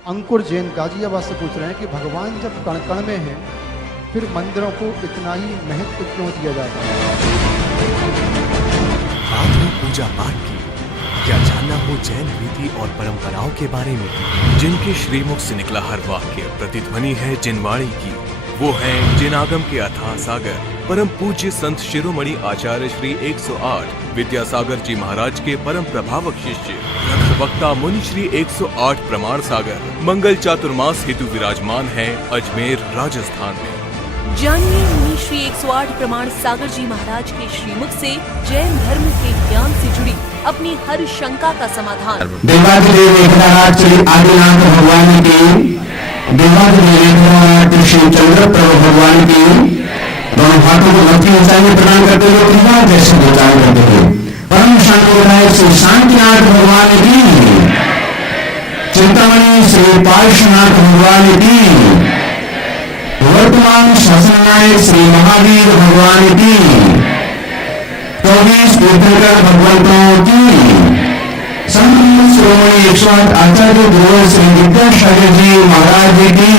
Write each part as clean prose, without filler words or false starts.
अंकुर जैन गाजियाबाद से पूछ रहे हैं कि भगवान जब कण कण में हैं, फिर मंदिरों को इतना ही महत्व क्यों दिया जाता है? आपने पूजा पाठ की, क्या जानना हो जैन रीति और परंपराओं के बारे में? जिनके श्रीमुख से निकला हर वाक्य प्रतिध्वनि है जिनवाणी की, वो है जिनागम के अथाह सागर, परम पूज्य संत शिरोमणि आचार्य श्री 108 विद्यासागर जी महाराज के परम प्रभावक शिष्य वक्ता मुनि श्री 108 प्रमाण सागर मंगल चातुर्मास हेतु विराजमान है अजमेर राजस्थान में। जानिए मुनि श्री 108 प्रमाण सागर जी महाराज के श्रीमुख से जैन धर्म के ज्ञान से जुड़ी अपनी हर शंका का समाधान। देवाधिदेव एकनाथ श्री आदिनाथ भगवान की, देवाधिदेव एकनाथ श्री चंद्र प्रभु भगवान की, दोनों हाथों को भक्ति ऊंचाई में प्रदान करते हुए कृपा जैसे ऊंचाई करते हुए परम शांति विधायक श्री शांतिनाथ भगवान की, चिंतामणि श्री पार्श्वनाथ भगवान की, वर्तमान शासन नायक श्री महावीर भगवान की, 24 तीर्थंकर भगवंतों की, संत शिरोमणि 108 आचार्य गुरु श्री विद्यासागर जी महाराज की,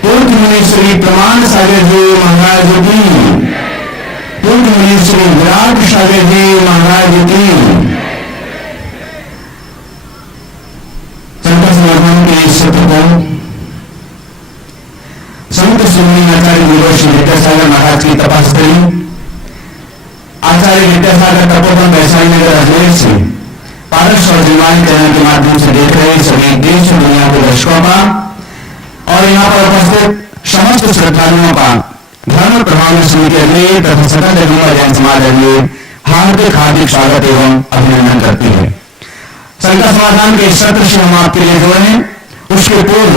पूज्य मुनि श्री प्रमाण सागर जी महाराज की, पूज्य मुनि श्री विराट सागर जी महाराज की, संत समागम के सत्र को संत शिरोमणि आचार्य गुरु श्री विद्यासागर महाराज की तपस्वी आचार्य विद्यासागर तपोवन वैशाली नगर अजमेर से पारस और दिलवानी चैनल के माध्यम से देख रहे सभी देश और दुनिया के दर्शकों का और यहाँ पर उपस्थित समस्त श्रद्धालुओं का धर्म प्रभाव समिति अजमेर तथा सकल जगदम्बा जैन समाज अजमेर हार्दिक हार्दिक स्वागत एवं अभिनंदन करती है। संकट समाधान के सत्र से हम आपके लिए जुड़े हैं। उसके पूर्व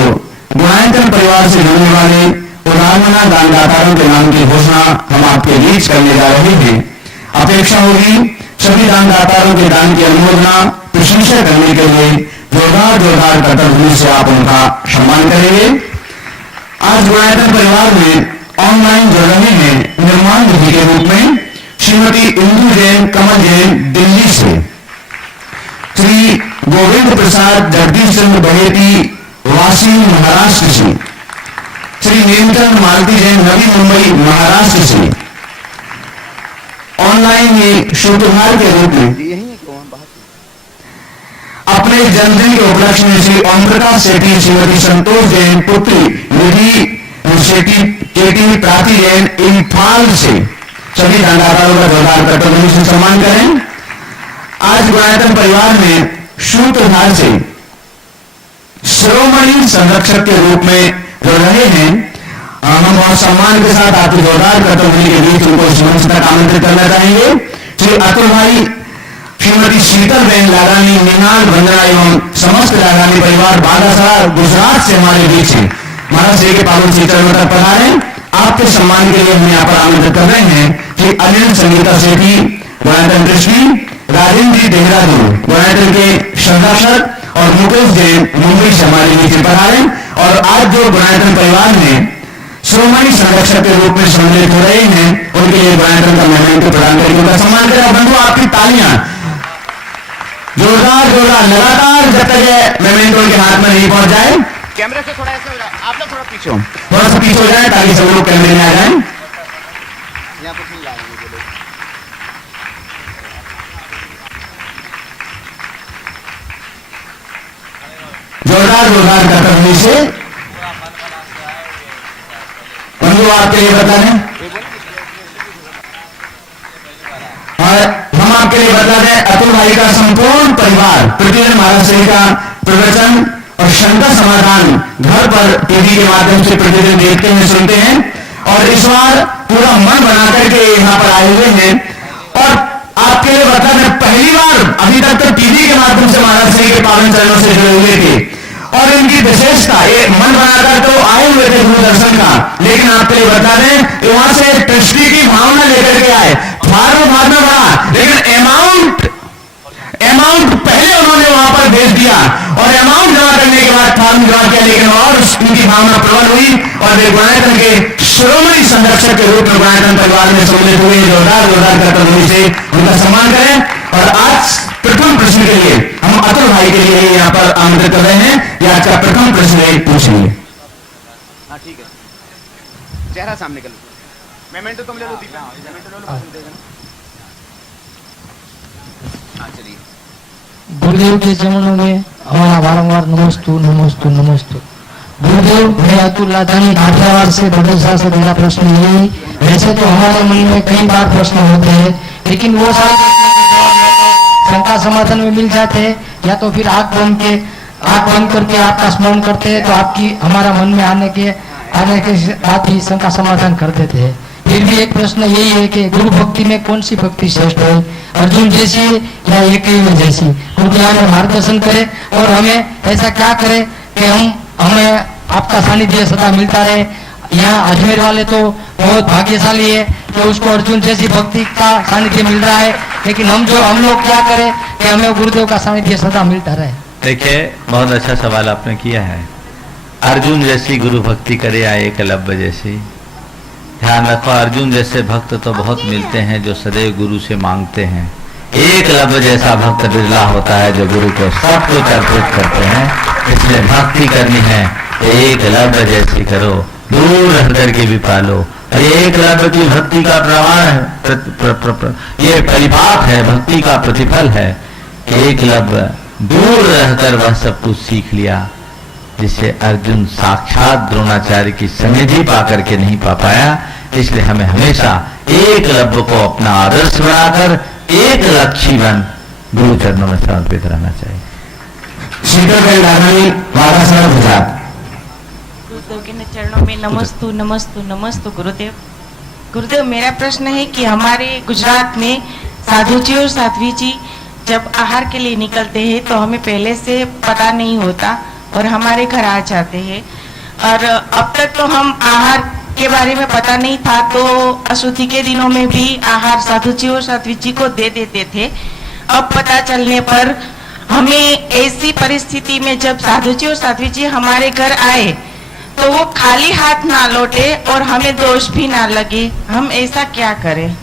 गुणायतन परिवार से जुड़ने वाले उदाहरणा दानदाताओं के नाम की घोषणा हम आपके बीच करने जा रहे हैं। अपेक्षा होगी सभी दानदाताओं के दान की अनुमोदना प्रशंसा करने के लिए जोरदार कर्तव्य से आप उनका सम्मान करेंगे। आज गुणायतन परिवार में ऑनलाइन जुड़ रहे हैं निर्माण निधि के रूप में श्रीमती इंदु जैन कमल जैन दिल्ली से, श्री गोविंद प्रसाद जगदीश चंद्र बहेती वासी महाराष्ट्र से, श्री नीलकंठ मालती जैन नवी मुंबई महाराष्ट्र से ऑनलाइन में शुक्रवार के रूप में अपने जन्मदिन के उपलक्ष्य में श्री ओम प्रकाश सेठी श्रीमती संतोष जैन पुत्री निधि सेठी केटी प्राति जैन इम्फाल से सभी दानदाताओं का जोरदार कर्तव्य से सम्मान करें। आज गुणायतन परिवार में सूत्रधार से शिरोमणि संरक्षक के रूप में जुड़ रहे हैं। हम बहुत सम्मान के साथ आपके जोरदार कर्तव्य के बीच उनको इस मंच तक आमंत्रित करना चाहेंगे। श्री अतुल भाई, श्रीमती शीतल बहन लागानी, मीनाल वंदना एवं समस्त लागानी परिवार बालासार गुजरात से हमारे बीच है। महाराज जी के पावन चरणों तक पधारे। आपके सम्मान के लिए हम यहाँ पर आमंत्रित कर रहे हैं श्री अनिल संगीता सेठी गुणायतन कृष्णी, राजेंद्र जी देहरादून गुणायतन के शब्दाशर और मुकेश जैन मुंबई से हमारे बीच पधारे। और आज जो गुणायतन परिवार में शिरोमणि संरक्षक के रूप में सम्मिलित हो रहे हैं उनके लिए गुणायतन का मेमेंटो प्रदान करके उनका सम्मान करें। बंधु आपकी तालियां जोरदार लगातार जब तक ये मेमेंटो उनके हाथ में नहीं पहुंच जाए। कैमरे से थोड़ा ऐसे हो जाए, आप लोग थोड़ा पीछे हो जाए ताकि सब लोग कैमरे में आ जाए। यहाँ कुछ नहीं लाएंगे जोरदार कर्तव्य से बंधु आपके लिए बता दें और हम आपके लिए बता दें अतुल भाई का संपूर्ण परिवार प्रतिदिन महाराज श्री का प्रवचन और शंका समाधान घर पर टीवी के माध्यम से प्रतिदिन देखते हैं, सुनते हैं और इस बार पूरा मन बना करके यहाँ पर आए हुए हैं। और आपके लिए बता दें पहली बार अभी तक तो टीवी के माध्यम से महाराज श्री के पावन चरणों से जुड़े हुए थे और इनकी विशेषता ये मन बनाकर तो आए हुए थे दूरदर्शन का, लेकिन आपके लिए बता दें वहां से ट्रस्टी की भावना लेकर के आए। फार्म बाद में बढ़ा लेकिन अमाउंट पहले उन्होंने वहां पर भेज दिया और अमाउंट जमा करने के बाद फॉर्म जमा किया, लेकिन और उनकी भावना प्रबल हुई और वे गुणायतन के शिरोमणि संरक्षक के रूप में गुणायतन परिवार में सम्मिलित हुए। जोरदार कर्तव्य से उनका सम्मान करें। और आज प्रथम प्रश्न के लिए हम अतुल भाई के लिए यहाँ पर आमंत्रित कर रहे हैं या आज का प्रथम प्रश्न पूछेंगे। हाँ ठीक है, चेहरा सामने कर लो। मेमेंटो तुम ले लो, दीपा मेमेंटो ले लो, बाद में दे देना। हाँ चलिए। गुरुदेव के चरणों में हमारा बारंबार नमस्तु नमस्तु नमस्तु। गुरुदेव, मैं अतुल लाधानी काठियावाड़ से बड़ौदा से, मेरा प्रश्न यही, वैसे तो हमारे मन में कई बार प्रश्न होते हैं, लेकिन वो सारे प्रश्नों के जवाब या तो शंका समाधान में मिल जाते हैं, या तो फिर आंख बंद करके आपका स्मरण करते हैं तो आपकी हमारा मन में आने के बाद ही शंका समाधान कर देते हैं। फिर भी एक प्रश्न यही है कि गुरु भक्ति में कौन सी भक्ति श्रेष्ठ है, अर्जुन जैसी या एक जैसी? कृपया हमें मार्गदर्शन करें और हमें ऐसा क्या करें कि हमें आपका सानिध्य सदा मिलता रहे। यहाँ अजमेर वाले तो बहुत भाग्यशाली है कि उसको अर्जुन जैसी भक्ति का सानिध्य मिल रहा है, लेकिन हम लोग क्या करें कि हमें गुरुदेव का सानिध्य सदा मिलता रहे। देखिए, बहुत अच्छा सवाल आपने किया है। अर्जुन जैसी गुरु भक्ति करे या एकलव्य जैसी? ध्यान रखो, अर्जुन जैसे भक्त तो बहुत मिलते हैं जो सदैव गुरु से मांगते हैं। एकलव्य जैसा भक्त बिरला होता है जो गुरु को सब कुछ अर्पित करते हैं। इसलिए भक्ति करनी है एकलव्य जैसी करो, दूर रह करके भी पालो। एकलव्य की भक्ति का प्रमाण ये परिपाक है, भक्ति का प्रतिफल है कि एकलव्य दूर रहकर वह सब कुछ सीख लिया जिसे अर्जुन साक्षात द्रोणाचार्य की सनिधि पा करके नहीं पा पाया। इसलिए हमें हमेशा एकलव्य को अपना आदर्श बनाकर एक लक्ष्य बन गुरु चरणों में समर्पित रहना चाहिए। गुरुदेव के चरणों में नमस्तु नमस्तु नमस्तु। गुरुदेव, गुरुदेव मेरा प्रश्न है कि हमारे गुजरात में साधु जी और साध्वी जी जब आहार के लिए निकलते हैं तो हमें पहले से पता नहीं होता और हमारे घर आ जाते हैं, और अब तक तो हम आहार के बारे में पता नहीं था, तो अशुद्धि के दिनों में भी आहार साधु जी और साध्वी जी को दे देते थे। अब पता चलने पर हमें ऐसी परिस्थिति में जब साधु जी और साध्वी जी हमारे घर आए तो वो खाली हाथ ना लौटे और हमें दोष भी ना लगे, हम ऐसा क्या करें?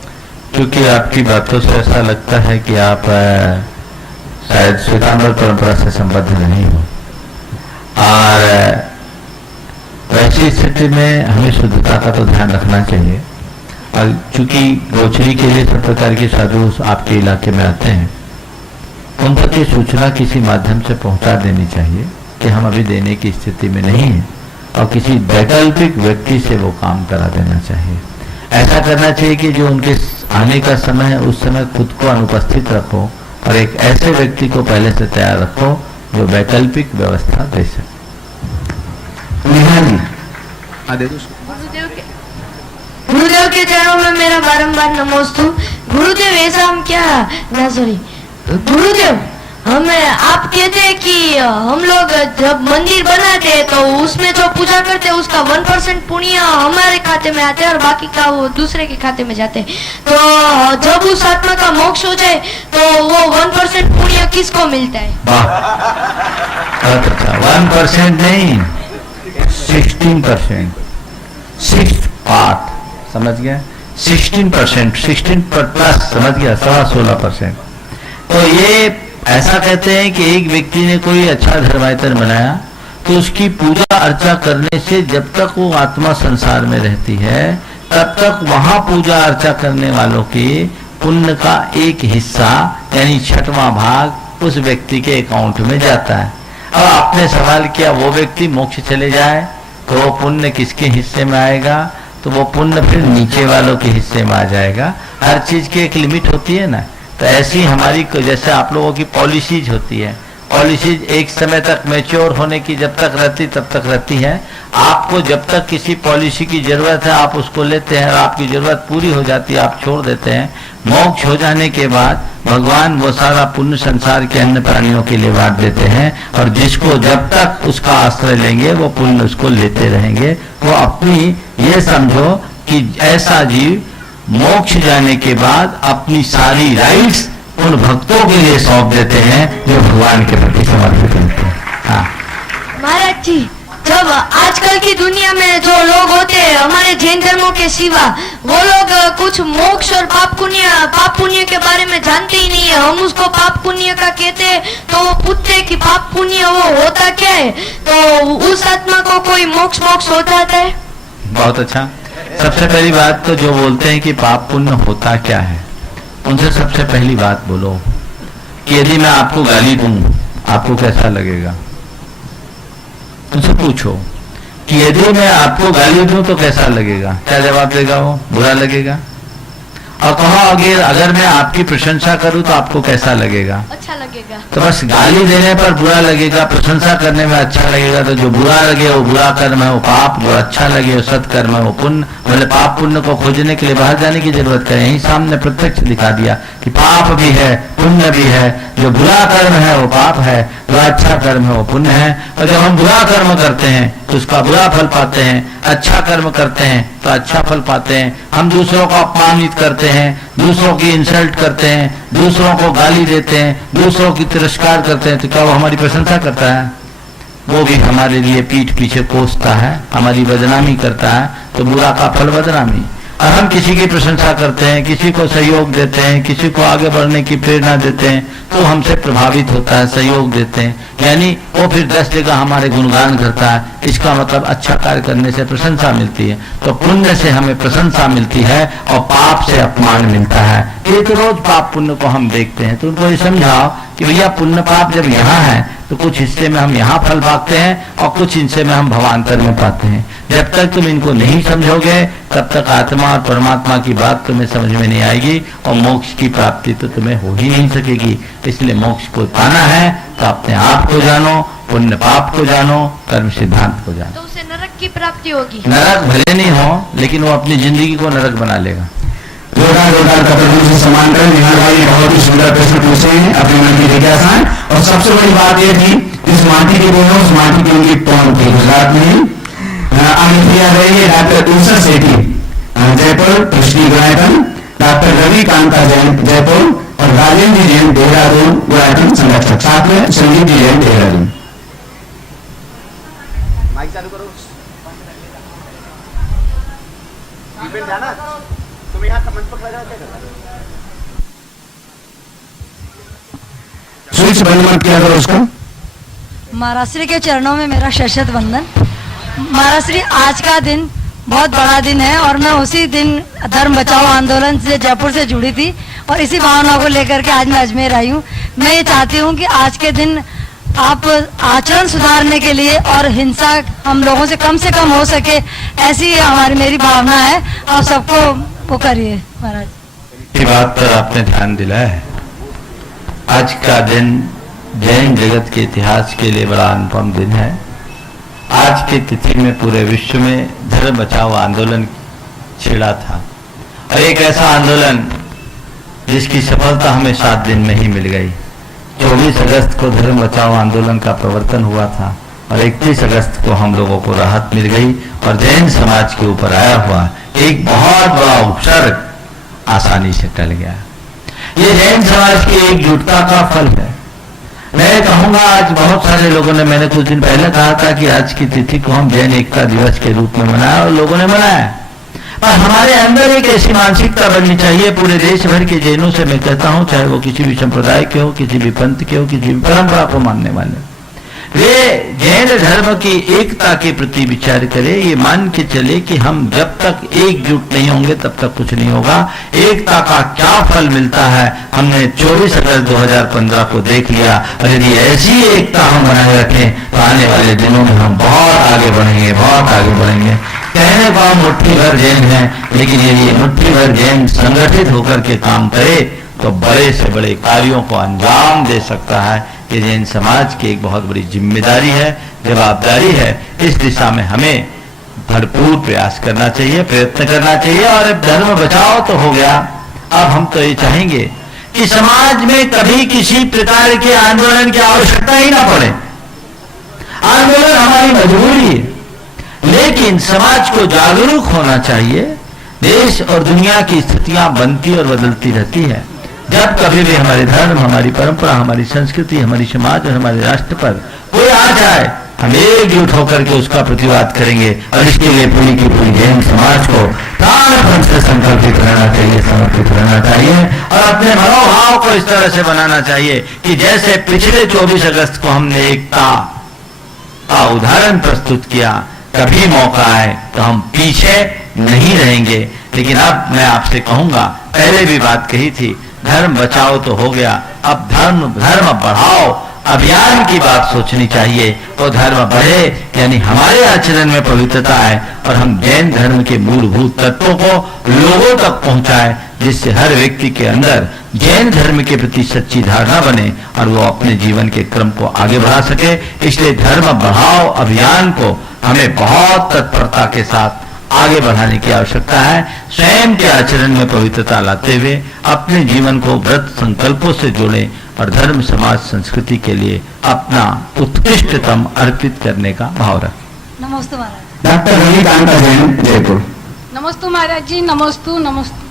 क्योंकि आपकी बातों से ऐसा लगता है कि आप शायद श्वेतांबर परंपरा से संबद्ध नहीं हो, और वैसी स्थिति में हमें शुद्धता का तो ध्यान रखना चाहिए। और चूंकि गोचरी के लिए सब प्रकार के साधु आपके इलाके में आते हैं, उन तक ये सूचना किसी माध्यम से पहुंचा देनी चाहिए कि हम अभी देने की स्थिति में नहीं है, और किसी वैकल्पिक व्यक्ति से वो काम करा देना चाहिए। ऐसा करना चाहिए कि जो उनके आने का समय है उस समय खुद को अनुपस्थित रखो और एक ऐसे व्यक्ति को पहले से तैयार रखो जो वैकल्पिक व्यवस्था दे सके। गुरुदेव के चरणों में मेरा बारंबार नमोस्तु। गुरुदेव ऐसा हम क्या ना सॉरी गुरुदेव, हमें आप कहते हैं कि हम लोग जब मंदिर बनाते हैं तो उसमें जो पूजा करते हैं उसका 1% पुण्य हमारे खाते में आते हैं और बाकी का वो दूसरे के खाते में जाते हैं। तो जब उस आत्मा का मोक्ष हो जाए तो वो 1% पुण्य किसको मिलता है? 1% नहीं, 16%, 6 पार्ट, समझ गया? 16%, 16 प्लस, समझ गया? 16%। तो ये ऐसा कहते हैं कि एक व्यक्ति ने कोई अच्छा धर्मायतन बनाया तो उसकी पूजा अर्चा करने से जब तक वो आत्मा संसार में रहती है तब तक वहां पूजा अर्चा करने वालों के पुण्य का एक हिस्सा यानी 6वां भाग उस व्यक्ति के अकाउंट में जाता है। अब आपने सवाल किया वो व्यक्ति मोक्ष चले जाए तो वो पुण्य किसके हिस्से में आएगा? तो वो पुण्य फिर नीचे वालों के हिस्से में आ जाएगा। हर चीज की एक लिमिट होती है ना, तो ऐसी हमारी जैसे आप लोगों की पॉलिसीज होती है, पॉलिसीज एक समय तक मैच्योर होने की जब तक रहती तब तक रहती है। आपको जब तक किसी पॉलिसी की जरूरत है आप उसको लेते हैं और आपकी जरूरत पूरी हो जाती है आप छोड़ देते हैं। मोक्ष हो जाने के बाद भगवान वो सारा पुण्य संसार के अन्य प्राणियों के लिए बांट देते हैं और जिसको जब तक उसका आश्रय लेंगे वो पुण्य उसको लेते रहेंगे। वो अपनी ये समझो कि ऐसा जीव मोक्ष जाने के बाद अपनी सारी राइट्स उन भक्तों के लिए सौंप देते हैं जो भगवान के प्रति समर्पित होते हैं। हाँ महाराज जी, जब आजकल की दुनिया में जो लोग होते हैं हमारे जैन धर्मों के सिवा, वो लोग कुछ मोक्ष और पाप पुण्य के बारे में जानते ही नहीं है। हम उसको पाप पुण्य का कहते हैं तो वो पूछते हैं कि पाप पुण्य वो होता क्या है? तो उस आत्मा को कोई मोक्ष हो जाता है? बहुत अच्छा। सबसे पहली बात तो जो बोलते हैं कि पाप पुण्य होता क्या है, उनसे सबसे पहली बात बोलो कि यदि मैं आपको गाली दूं आपको कैसा लगेगा। उनसे पूछो कि यदि मैं आपको गाली दूं तो कैसा लगेगा। क्या जवाब देगा वो? बुरा लगेगा। और कहो अगर मैं आपकी प्रशंसा करूं तो आपको कैसा लगेगा? अच्छा लगेगा। तो बस गाली देने पर बुरा लगेगा, प्रशंसा करने में अच्छा लगेगा। तो जो बुरा लगे वो बुरा कर्म है, वो पाप, जो अच्छा लगे वो सत्कर्म है, वो पुण्य। मतलब पाप पुण्य को खोजने के लिए बाहर जाने की जरूरत है, यही सामने प्रत्यक्ष दिखा दिया कि पाप भी है पुण्य भी है। जो बुरा कर्म है वो पाप है, जो अच्छा कर्म है वो पुण्य है। और जब हम बुरा कर्म करते हैं तो उसका बुरा फल पाते हैं, अच्छा कर्म करते हैं तो अच्छा फल पाते हैं। हम दूसरों को अपमानित करते हैं, दूसरों की इंसल्ट करते हैं, दूसरों को गाली देते हैं, दूसरों की तिरस्कार करते हैं, तो क्या वो हमारी प्रशंसा करता है? वो भी हमारे लिए पीठ पीछे कोसता है, हमारी बदनामी करता है। तो बुरा का फल बदनामी। और हम किसी की प्रशंसा करते हैं, किसी को सहयोग देते हैं, किसी को आगे बढ़ने की प्रेरणा देते हैं, तो हमसे प्रभावित होता है, सहयोग देते हैं, यानी वो फिर 10 जगह हमारे गुणगान करता है। इसका मतलब अच्छा कार्य करने से प्रशंसा मिलती है। तो पुण्य से हमें प्रशंसा मिलती है और पाप से अपमान मिलता है। ये तो रोज पाप पुण्य को हम देखते हैं। तो उनको ये समझाओ कि भैया पुण्य पाप जब यहाँ है तो कुछ हिस्से में हम यहाँ फल पाते हैं और कुछ हिस्से में हम भवांतर में पाते हैं। जब तक तुम इनको नहीं समझोगे तब तक आत्मा और परमात्मा की बात तुम्हें समझ में नहीं आएगी और मोक्ष की प्राप्ति तो तुम्हें हो ही नहीं सकेगी। इसलिए मोक्ष को पाना है तो अपने आप को जानो, पुण्य पाप को जानो, कर्म सिद्धांत को जानो। तो उसे नरक की प्राप्ति होगी। नरक भले नहीं हो लेकिन वो अपनी जिंदगी को नरक बना लेगा। जोरदार कपड़ों से सम्मान करें। निहाल भाई ने बहुत ही सुंदर प्रश्न पूछे हैं अपनी मन की जिज्ञासा। और सबसे बड़ी बात यह थी जिस माटी की बोलो उस माटी की उनकी टोन थी। गुजरात में आगे किया गई डॉक्टर उषा सेठी जयपुर, कृष्णी गुणायतन, डॉक्टर रवि कांता जैन जयपुर और राजेंद्र जैन देहरादून गुणायतन संरक्षक, साथ में संजीव जी जैन देहरादून। माइक चालू करो। जाना तुम यहाँ मंच पर लगा क्या करना? स्विच बंद मत किया करो उसको। महाराज श्री के चरणों में मेरा शतशत वंदन। महाराज श्री, आज का दिन बहुत बड़ा दिन है और मैं उसी दिन धर्म बचाओ आंदोलन से जयपुर से जुड़ी थी और इसी भावना को लेकर के आज मैं अजमेर आई हूँ। मैं ये चाहती हूँ कि आज के दिन आप आचरण सुधारने के लिए और हिंसा हम लोगों से कम हो सके, ऐसी हमारी मेरी भावना है। आप सबको वो करिए महाराज। ये बात पर आपने ध्यान दिलाया है। आज का दिन जैन जगत के इतिहास के लिए बड़ा अनुपम दिन है। आज की तिथि में पूरे विश्व में धर्म बचाओ आंदोलन छिड़ा था और एक ऐसा आंदोलन जिसकी सफलता हमें 7 दिन में ही मिल गई। 24 अगस्त को धर्म बचाओ आंदोलन का प्रवर्तन हुआ था और 31 अगस्त को हम लोगों को राहत मिल गई और जैन समाज के ऊपर आया हुआ एक बहुत बड़ा उपसर्ग आसानी से टल गया। ये जैन समाज की एकजुटता का फल है। मैं कहूंगा आज बहुत सारे लोगों ने, मैंने कुछ दिन पहले कहा था कि आज की तिथि को हम जैन एकता दिवस के रूप में मनाया और लोगों ने मनाया, पर हमारे अंदर एक ऐसी मानसिकता बननी चाहिए। पूरे देश भर के जैनों से मैं कहता हूं, चाहे वो किसी भी संप्रदाय के हो, किसी भी पंथ के हो, किसी भी परंपरा को मानने वाले, वे जैन धर्म की एकता के प्रति विचार करें। ये मान के चले कि हम जब तक एकजुट नहीं होंगे तब तक कुछ नहीं होगा। एकता का क्या फल मिलता है हमने 24 अगस्त 2015 को देख लिया। और यदि ऐसी एकता हम बनाए रखें तो आने वाले दिनों में हम बहुत आगे बढ़ेंगे, बहुत आगे बढ़ेंगे। कहने को हम मुट्ठी भर जैन है, लेकिन यदि मुट्ठी भर जैन संगठित होकर के काम करे तो बड़े से बड़े कार्यों को अंजाम दे सकता है। ये जैन समाज की एक बहुत बड़ी जिम्मेदारी है, जवाबदारी है। इस दिशा में हमें भरपूर प्रयास करना चाहिए, प्रयत्न करना चाहिए। और अब धर्म बचाओ तो हो गया, अब हम तो ये चाहेंगे कि समाज में कभी किसी प्रकार के आंदोलन की आवश्यकता ही ना पड़े। आंदोलन हमारी मजबूरी है, लेकिन समाज को जागरूक होना चाहिए। देश और दुनिया की स्थितियां बनती और बदलती रहती है। जब कभी भी हमारे धर्म, हमारी परंपरा, हमारी संस्कृति, हमारी समाज और हमारे राष्ट्र पर कोई आ जाए, हम एकजुट होकर के उसका प्रतिवाद करेंगे। और इसके लिए पूरी की पूरी जैन समाज को प्राणपण से संकल्पित रहना चाहिए, समर्पित रहना चाहिए और अपने मनोभाव को इस तरह से बनाना चाहिए कि जैसे पिछले 24 अगस्त को हमने एकता का उदाहरण प्रस्तुत किया। कभी मौका आए तो हम पीछे नहीं रहेंगे। लेकिन अब मैं आपसे कहूंगा, पहले भी बात कही थी, धर्म बचाओ तो हो गया, अब धर्म बढ़ाओ अभियान की बात सोचनी चाहिए। वो धर्म बढ़े यानी हमारे आचरण में पवित्रता है और हम जैन धर्म के मूलभूत तत्वों को लोगों तक पहुंचाए, जिससे हर व्यक्ति के अंदर जैन धर्म के प्रति सच्ची धारणा बने और वो अपने जीवन के क्रम को आगे बढ़ा सके। इसलिए धर्म बढ़ाओ अभियान को हमें बहुत तत्परता के साथ आगे बढ़ाने की आवश्यकता है। स्वयं के आचरण में पवित्रता लाते हुए अपने जीवन को व्रत संकल्पों से जोड़ें और धर्म समाज संस्कृति के लिए अपना उत्कृष्टतम अर्पित करने का भाव रखें। नमस्ते महाराज। डॉक्टर रविकांता जैन, जयपुर। नमस्ते महाराज जी। नमस्तु नमस्तु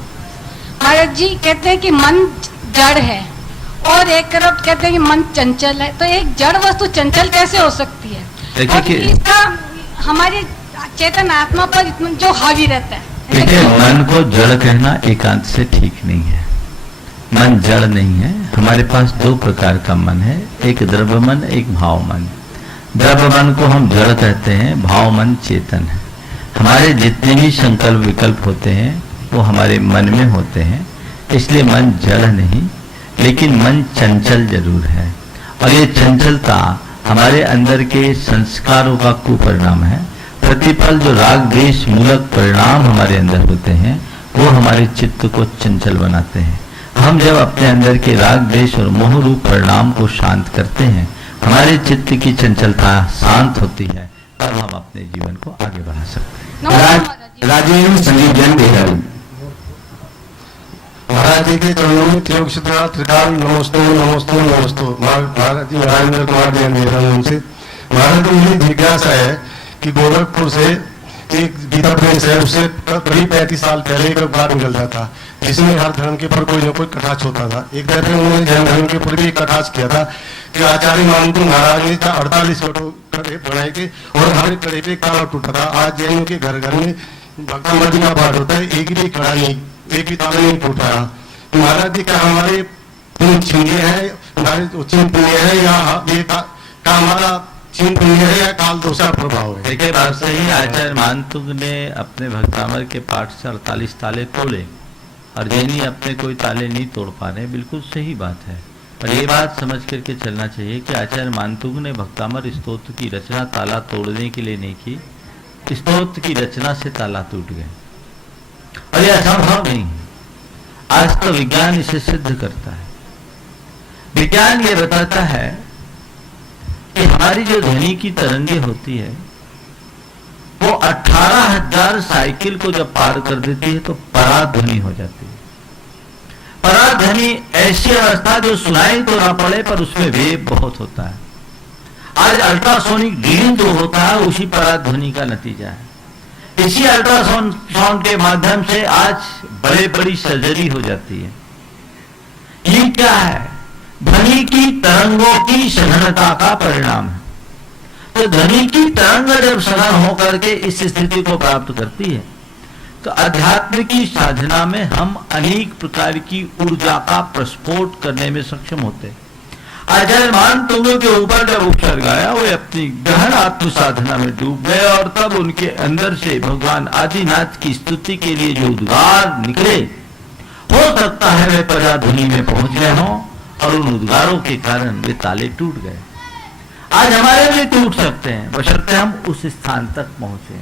महाराज जी। कहते हैं कि मन जड़ है और एक तरफ कहते हैं कि मन चंचल है, तो एक जड़ वस्तु चंचल कैसे हो सकती है? देखिए कि इसका हमारी चेतन आत्मा पर जो हावी रहता है। देखिए, मन को जड़ कहना एकांत से ठीक नहीं है। मन जड़ नहीं है। हमारे पास दो प्रकार का मन है, एक द्रव्य मन, एक भाव मन। द्रव्य मन को हम जड़ कहते हैं, भाव मन चेतन है। हमारे जितने भी संकल्प विकल्प होते हैं वो हमारे मन में होते हैं, इसलिए मन जड़ नहीं, लेकिन मन चंचल जरूर है। और ये चंचलता हमारे अंदर के संस्कारों का कुपरिणाम है। प्रतिपल जो राग द्वेष मूलक परिणाम हमारे अंदर होते हैं वो हमारे चित्त को चंचल बनाते हैं। हम जब अपने अंदर के राग द्वेष और मोह रूप परिणाम को शांत करते हैं, हमारे चित्त की चंचलता शांत होती है, तब हम अपने जीवन को आगे बढ़ा सकते हैं। राजेंद्र संदीप जैन, बिहार। महाराज जी के चरणों में त्रिकाल नमस्तु नमस्तु नमस्तु। महाराज जी राजेंद्र कुमार जैन देहरादून से। महाराज जी, मुझे जिज्ञासा है कि गोरखपुर से एक गीता प्रेस है, उससे करीब 35 साल पहले एक अखबार निकल जाता जिसमें हर धर्म के पर कोई न कोई कटाक्ष होता था। एक दफे उन्होंने जैन धर्म के पर भी कटाक्ष किया था कि आचार्य मानतु महाराज ने 48 कड़े बनाए थे और हर कड़े पे काला टूटा था। आज जैनों के घर घर में भक्तामृति का पाठ होता है, एक भी कड़ा नहीं, एक भी ताला नहीं टूटा। महाराज जी, क्या हमारे पुण्य है, हमारे चिन्ह पुण्य है या ये का हमारा चिन्ह पुण्य है या काल दोषा प्रभाव है? देखिए, बात सही। आचार्य मानतुंग ने अपने भक्तामर के पाठ से 48 ताले तोड़े और जैनी अपने कोई ताले नहीं तोड़ पा रहे। बिल्कुल सही बात है, पर ये बात समझ करके चलना चाहिए कि आचार्य मानतुंग ने भक्तामर स्तोत्र की रचना ताला तोड़ने के लिए नहीं की। स्तोत्र की रचना से ताला टूट गए और यह असंभव नहीं है। आज तो विज्ञान इसे सिद्ध करता है। विज्ञान ये बताता है कि हमारी जो ध्वनि की तरंगे होती है वो 18,000 साइकिल को जब पार कर देती है तो पराध्वनि हो जाती है। पराध्वनि ऐसी अवस्था जो सुनाई तो ना पड़े पर उसमें वेग बहुत होता है। आज अल्ट्रासोनिक ड्रीम जो होता है उसी पराध्वनि का नतीजा है। इसी अल्ट्रासाउंड के माध्यम से आज बड़ी सर्जरी हो जाती है। ये क्या है? ध्वनि की तरंगों की सघनता का परिणाम है। तो ध्वनि की तरंग जब सघन होकर के इस स्थिति को प्राप्त करती है तो अध्यात्म की साधना में हम अनेक प्रकार की ऊर्जा का प्रस्फोट करने में सक्षम होते हैं। आचार्य मानतुंग के ऊपर जब उपसर्ग आया वो अपनी गहन आत्म साधना में डूब गए और तब उनके अंदर से भगवान आदिनाथ की स्तुति के लिए जो उद्गार निकले, हो सकता है वे पराध्वनि में पहुंच गए हों और उन उद्गारों के कारण वे ताले टूट गए। आज हमारे भी टूट सकते हैं बशर्ते हम उस स्थान तक पहुंचे।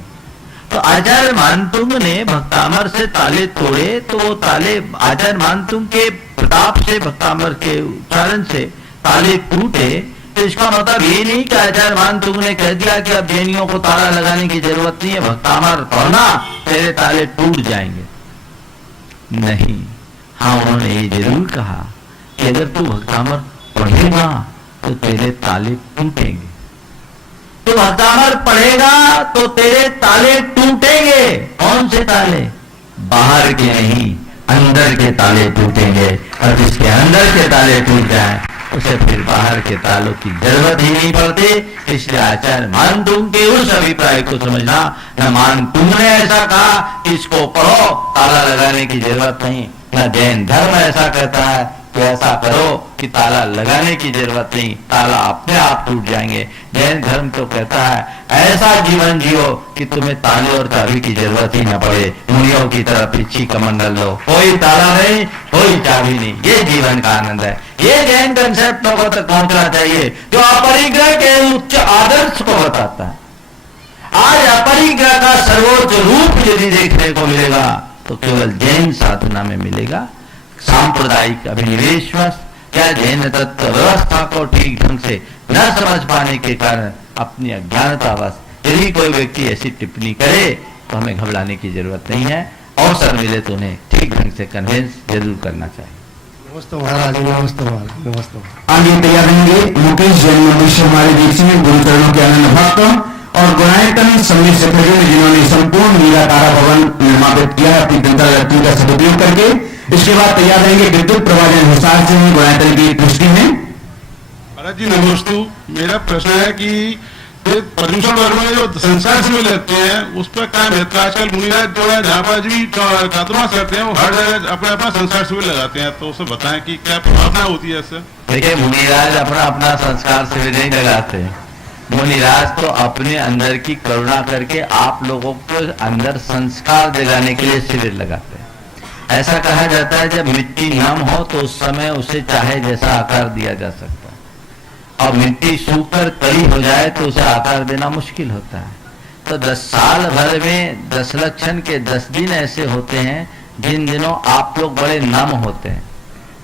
तो आचार्य मानतुंग ने भक्तामर से ताले तोड़े तो वो ताले आचार्य मानतुंग के प्रताप से भक्तामर के उच्चारण से ताले टूटे। तो इसका मतलब ये नहीं कि आचार्य मानतुंग ने कह दिया कि अब जैनियों को ताला लगाने की जरूरत नहीं है, भक्तामर पढ़ना तेरे ताले टूट जाएंगे। नहीं, हाँ, उन्होंने ये जरूर कहा कि अगर तू भक्तामर पढ़ेगा तो तेरे ताले टूटेंगे। तू भक्तामर पढ़ेगा तो तेरे ताले टूटेंगे। कौन से ताले? बाहर के नहीं, अंदर के ताले टूटेंगे। और जिसके अंदर के ताले टूट जाए उसे फिर बाहर के तालों की जरूरत ही नहीं पड़ती। इसलिए आचार्य मानतुंग के उस अभिप्राय को समझना, न मानतुंग ने ऐसा कहा कि इसको पढ़ो ताला लगाने की जरूरत नहीं, न जैन धर्म ऐसा कहता है तो ऐसा करो कि ताला लगाने की जरूरत नहीं, ताला अपने आप टूट जाएंगे। जैन धर्म तो कहता है ऐसा जीवन जियो कि तुम्हें ताले और चाबी की जरूरत ही न पड़े, मुनियों की तरह पीछी कमंडल लो, कोई ताला नहीं कोई चाबी नहीं, ये जीवन का आनंद है। ये जैन कंसेप्ट लोगों तक पहुंचना चाहिए, जो अपरिग्रह के उच्च आदर्श को बताता है। आज अपरिग्रह का सर्वोच्च रूप यदि देखने को मिलेगा तो केवल जैन साधना में मिलेगा। सांप्रदायिक अभिनिवेशवश या जैन तत्व व्यवस्था को ठीक ढंग से न समझ पाने के कारण अपनी अज्ञानतावश यदि कोई व्यक्ति ऐसी टिप्पणी करे तो हमें घबराने की जरूरत नहीं है। अवसर मिले तो उन्हें ठीक ढंग से कन्विंस जरूर करना चाहिए। नमस्ते महाराज, नमस्ते महाराज, नमस्ते। आगे तैयार रहेंगे मुकेश जैन मनुष्य हमारे बीच में गुरुचरणों के अनन्य भक्त और गुणायतन संगीत सेक्रेटरी जिन्होंने संपूर्ण मीरा तारा भवन निर्मापित किया है अपनी जनता व्यक्ति का सदुपयोग करके। इसके बाद तैयार रहेंगे विद्युत प्रवाजन हिसार से गुणायतन की दृष्टि में। महाराज जी नमस्ते। मेरा प्रश्न है कि प्रदूषण वर्ग में जो संसार शिविर लगते हैं उस पर क्या महत्व? आजकल मुनिराज जो है जहाँ पर भी चातुर्मास करते हैं वो हर जगह अपना अपना संस्कार शिविर लगाते हैं, तो उसे बताएं कि क्या भावना होती है इससे? देखिए, मुनिराज अपना अपना संस्कार शिविर नहीं लगाते। मुनिराज तो अपने अंदर की करुणा करके आप लोगों को अंदर संस्कार जगाने के लिए शिविर लगाते हैं। ऐसा कहा जाता है जब मिट्टी नम हो तो उस समय उसे चाहे जैसा आकार दिया जा सकता है, और मिट्टी सूखकर कड़ी हो जाए तो उसे आकार देना मुश्किल होता है। तो 10 साल भर में 10 लक्षण के 10 दिन ऐसे होते हैं जिन दिनों आप लोग बड़े नम होते हैं।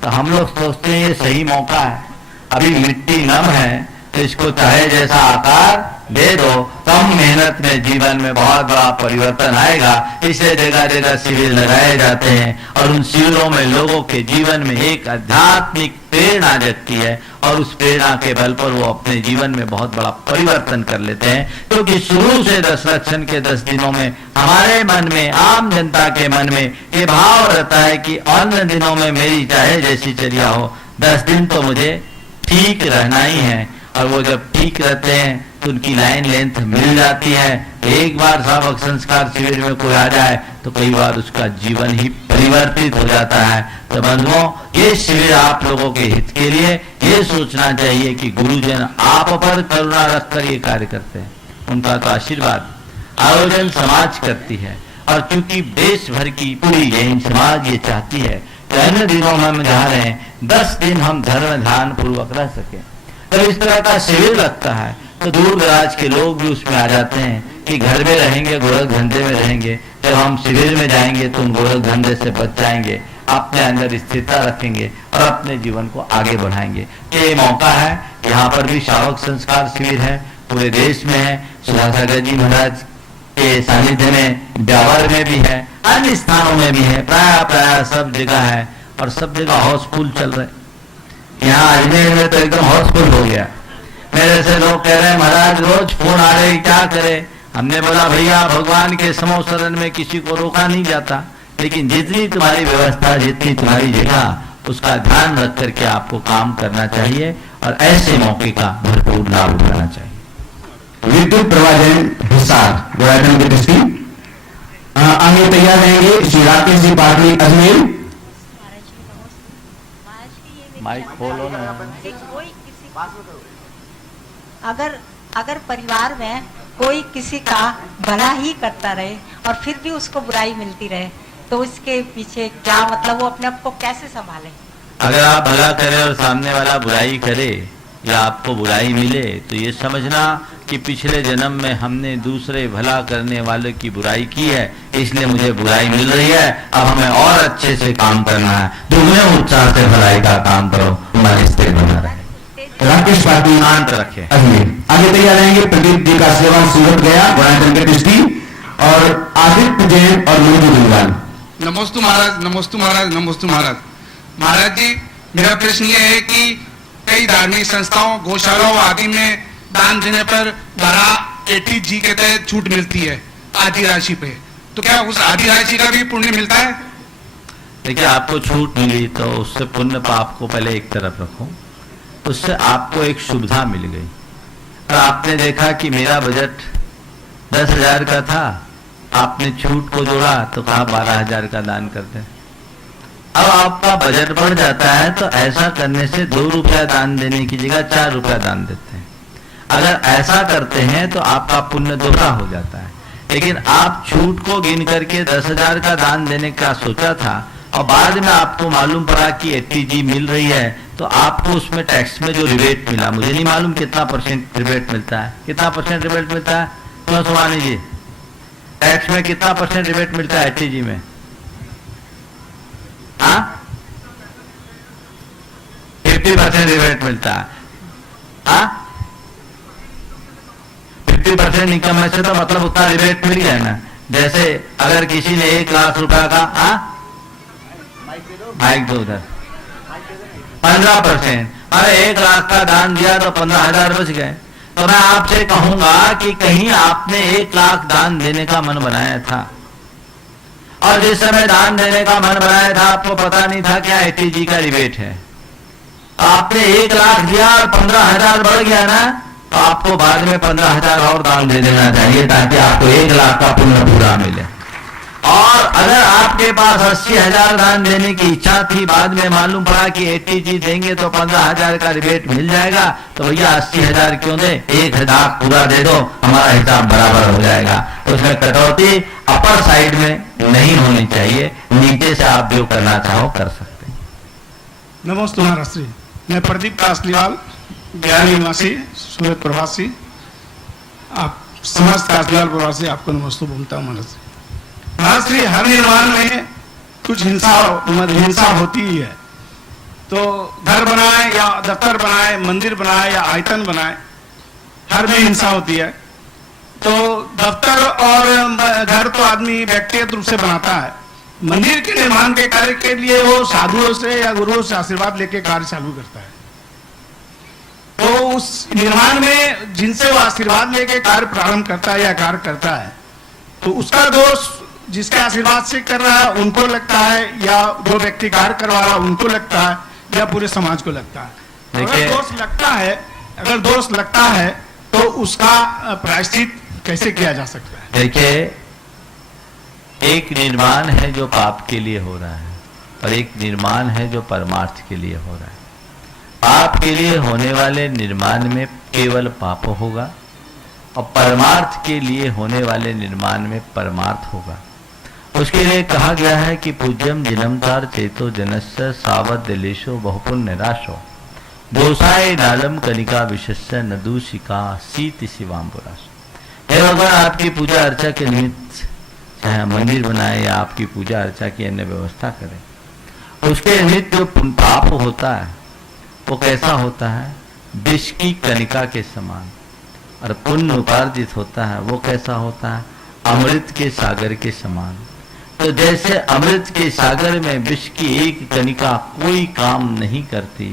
तो हम लोग सोचते हैं ये सही मौका है, अभी मिट्टी नम है तो इसको चाहे जैसा आकार दे दो, कम मेहनत में जीवन में बहुत बड़ा परिवर्तन आएगा। इसलिए जगह जगह शिविर लगाए जाते हैं और उन शिविरों में लोगों के जीवन में एक आध्यात्मिक प्रेरणा जगती है और उस प्रेरणा के बल पर वो अपने जीवन में बहुत बड़ा परिवर्तन कर लेते हैं। क्योंकि शुरू से 10 लक्षण के 10 दिनों में हमारे मन में, आम जनता के मन में ये भाव रहता है कि अन्य दिनों में मेरी चाहे जैसी चर्या हो, 10 दिन तो मुझे ठीक रहना ही है। और वो जब ठीक रहते हैं तो उनकी लाइन लेंथ मिल जाती है। एक बार सावक संस्कार शिविर में कोई आ जाए तो कई बार उसका जीवन ही परिवर्तित हो जाता है। तो बंधुओं, ये शिविर आप लोगों के हित के लिए ये सोचना चाहिए कि गुरुजन आप पर करुणा रखकर ये कार्य करते हैं, उनका तो आशीर्वाद आयोजन समाज करती है। और चूंकि देश भर की पूरी जैन समाज ये चाहती है कि अन्य दिनों में हम जहाँ रहे 10 दिन हम धर्म ध्यान पूर्वक रह सके, तो इस तरह का शिविर लगता है तो दूर दराज के लोग भी उसमें आ जाते हैं कि घर में रहेंगे, गोरख धंधे में रहेंगे, जब हम शिविर में जाएंगे तो उन गोरख धंधे से बच जाएंगे, अपने अंदर स्थिरता रखेंगे और अपने जीवन को आगे बढ़ाएंगे। ये मौका है। यहाँ पर भी शावक संस्कार शिविर है, पूरे देश में है, सुधासागर जी महाराज के सानिध्य में ब्यावर में भी है, अन्य स्थानों में भी है, प्राय सब जगह है और सब जगह हाउसफुल चल रहे। यहाँ अजमेर में तो एकदम हाउसफुल हो गया। मेरे से लोग कह रहे हैं महाराज रोज फोन आ रहे, क्या करें? हमने बोला भैया भगवान के समो शरण में किसी को रोका नहीं जाता, लेकिन जितनी तुम्हारी व्यवस्था, जितनी तुम्हारी जगह, उसका ध्यान रख करके आपको काम करना चाहिए और ऐसे मौके का भरपूर लाभ उठाना चाहिए। विद्युत प्रवाजन हिसार गुणायतन की दृष्टि। आगे तैयार रहेंगे श्री राकेश जी पाटली अजमेर। माइक खोलो ना। अगर परिवार में कोई किसी का भला ही करता रहे और फिर भी उसको बुराई मिलती रहे तो उसके पीछे क्या मतलब, वो अपने आप को कैसे संभाले? अगर आप भला करें और सामने वाला बुराई करे या आपको बुराई मिले तो ये समझना कि पिछले जन्म में हमने दूसरे भला करने वाले की बुराई की है, इसलिए मुझे बुराई मिल रही है। अब हमें और अच्छे से काम करना है, दुगने उत्साह से भलाई का काम करो, हमारी स्थिति बना रहे। राकेश पाटिल शांत रखे। आगे तैयार रहेंगे प्रदीप जी का सेवा सूरत गया गुणायतन की दृष्टि और आदित्य जैन और मंजू बंगाल। नमोस्तु महाराज, नमोस्तु महाराज, नमोस्तु महाराज। महाराज जी, मेरा प्रश्न ये है कि कई धार्मिक संस्थाओं, गौशालाओं आदि में दान देने पर धारा 80G के तहत छूट मिलती है आधी राशि पे, तो क्या उस आधी राशि का भी पुण्य मिलता है? देखिए, आपको छूट मिली तो उससे पुण्य पाप को पहले एक तरफ रखो, उससे आपको एक सुविधा मिल गई और आपने देखा कि मेरा बजट 10,000 का था, आपने छूट को जोड़ा तो कहा 12,000 का दान कर दें। अब आपका बजट बढ़ जाता है तो ऐसा करने से 2 रुपया दान देने की जगह 4 रुपया दान देते हैं। अगर ऐसा करते हैं तो आपका पुण्य दोहरा हो जाता है। लेकिन आप छूट को गिन करके 10,000 का दान देने का सोचा था और बाद में आपको मालूम पड़ा कि 80G मिल रही है, तो आपको उसमें टैक्स में जो रिबेट मिला, मुझे नहीं मालूम कितना % रिबेट मिलता है, कितना % रिबेट मिलता है क्यों सुभानी जी, टैक्स में कितना % रिबेट मिलता है 80G में? 50% रिबेट मिलता है। 50% इनकम में से तो मतलब उतना रिबेट मिल गया ना। जैसे अगर किसी ने 1 लाख रुपया का माइक दो उधर 15%, अरे 1 लाख का दान दिया तो 15,000 बच गए। तो मैं आपसे कहूंगा कि कहीं आपने 1 लाख दान देने का मन बनाया था और जिस समय दान देने का मन बनाया था आपको पता नहीं था क्या 80G का रिबेट है, आपने 1 लाख दिया और 15,000 बढ़ गया ना, तो आपको बाद में 15,000 और दान दे देना चाहिए ताकि आपको 1 लाख का पुण्य पूरा मिले। और अगर आपके पास 80,000 दान देने की इच्छा थी, बाद में मालूम पड़ा कि 80G देंगे तो 15,000 का रिबेट मिल जाएगा, तो भैया 80,000 क्यों दे, 1,000 पूरा दे दो, हमारा हिसाब बराबर हो जाएगा। तो उसमें कटौती अपर साइड में नहीं होनी चाहिए, नीचे से आप जो करना चाहो कर सकते हैं। नमस्ते महाराज श्री, मैं प्रदीप कासलीवाल, ज्ञान निवासी, सूरत प्रवासी, आप समस्त कासलीवाल प्रवासी, आपको नमस्ते बोलता हूँ महाराज। महाराज श्री, हर निर्माण में कुछ हिंसा होती ही है। तो घर बनाए या दफ्तर बनाए, मंदिर बनाए या आयतन बनाए, हर में हिंसा होती है। तो दफ्तर और घर तो आदमी व्यक्तिगत रूप से बनाता है, मंदिर के निर्माण के कार्य के लिए वो साधुओं से या गुरुओं से आशीर्वाद लेके कार्य चालू करता है। तो उस निर्माण में जिनसे वो आशीर्वाद लेके कार्य प्रारंभ करता है या कार्य करता है, तो उसका दोष जिसके आशीर्वाद से कर रहा है उनको लगता है, या जो व्यक्ति कार्य करवा रहा है उनको लगता है, या पूरे समाज को लगता है। अगर दोष लगता है तो उसका प्रायश्चित कैसे किया जा सकता है? देखिए, एक निर्माण है जो पाप के लिए हो रहा है और एक निर्माण है जो परमार्थ के लिए हो रहा है। पाप के लिए होने वाले निर्माण में केवल पाप होगा और परमार्थ के लिए होने वाले निर्माण में परमार्थ होगा। उसके लिए कहा गया है कि पूज्यम जिनमतार चेतो जनस्य सावध दिलेशो बहुपुण्य निराशो दोषाय नालम कनिका विशस्य नदूषिका शीत शिवाम्बुराश। हे भगवान, आपकी पूजा अर्चा के निमित्त चाहे मंदिर बनाए या आपकी पूजा अर्चा की अन्य व्यवस्था करें, उसके निमित्त जो पाप होता है वो कैसा होता है, विष की कनिका के समान, और पुण्य उपार्जित होता है वो कैसा होता है, अमृत के सागर के समान। तो जैसे अमृत के सागर में विष की एक कनिका कोई काम नहीं करती,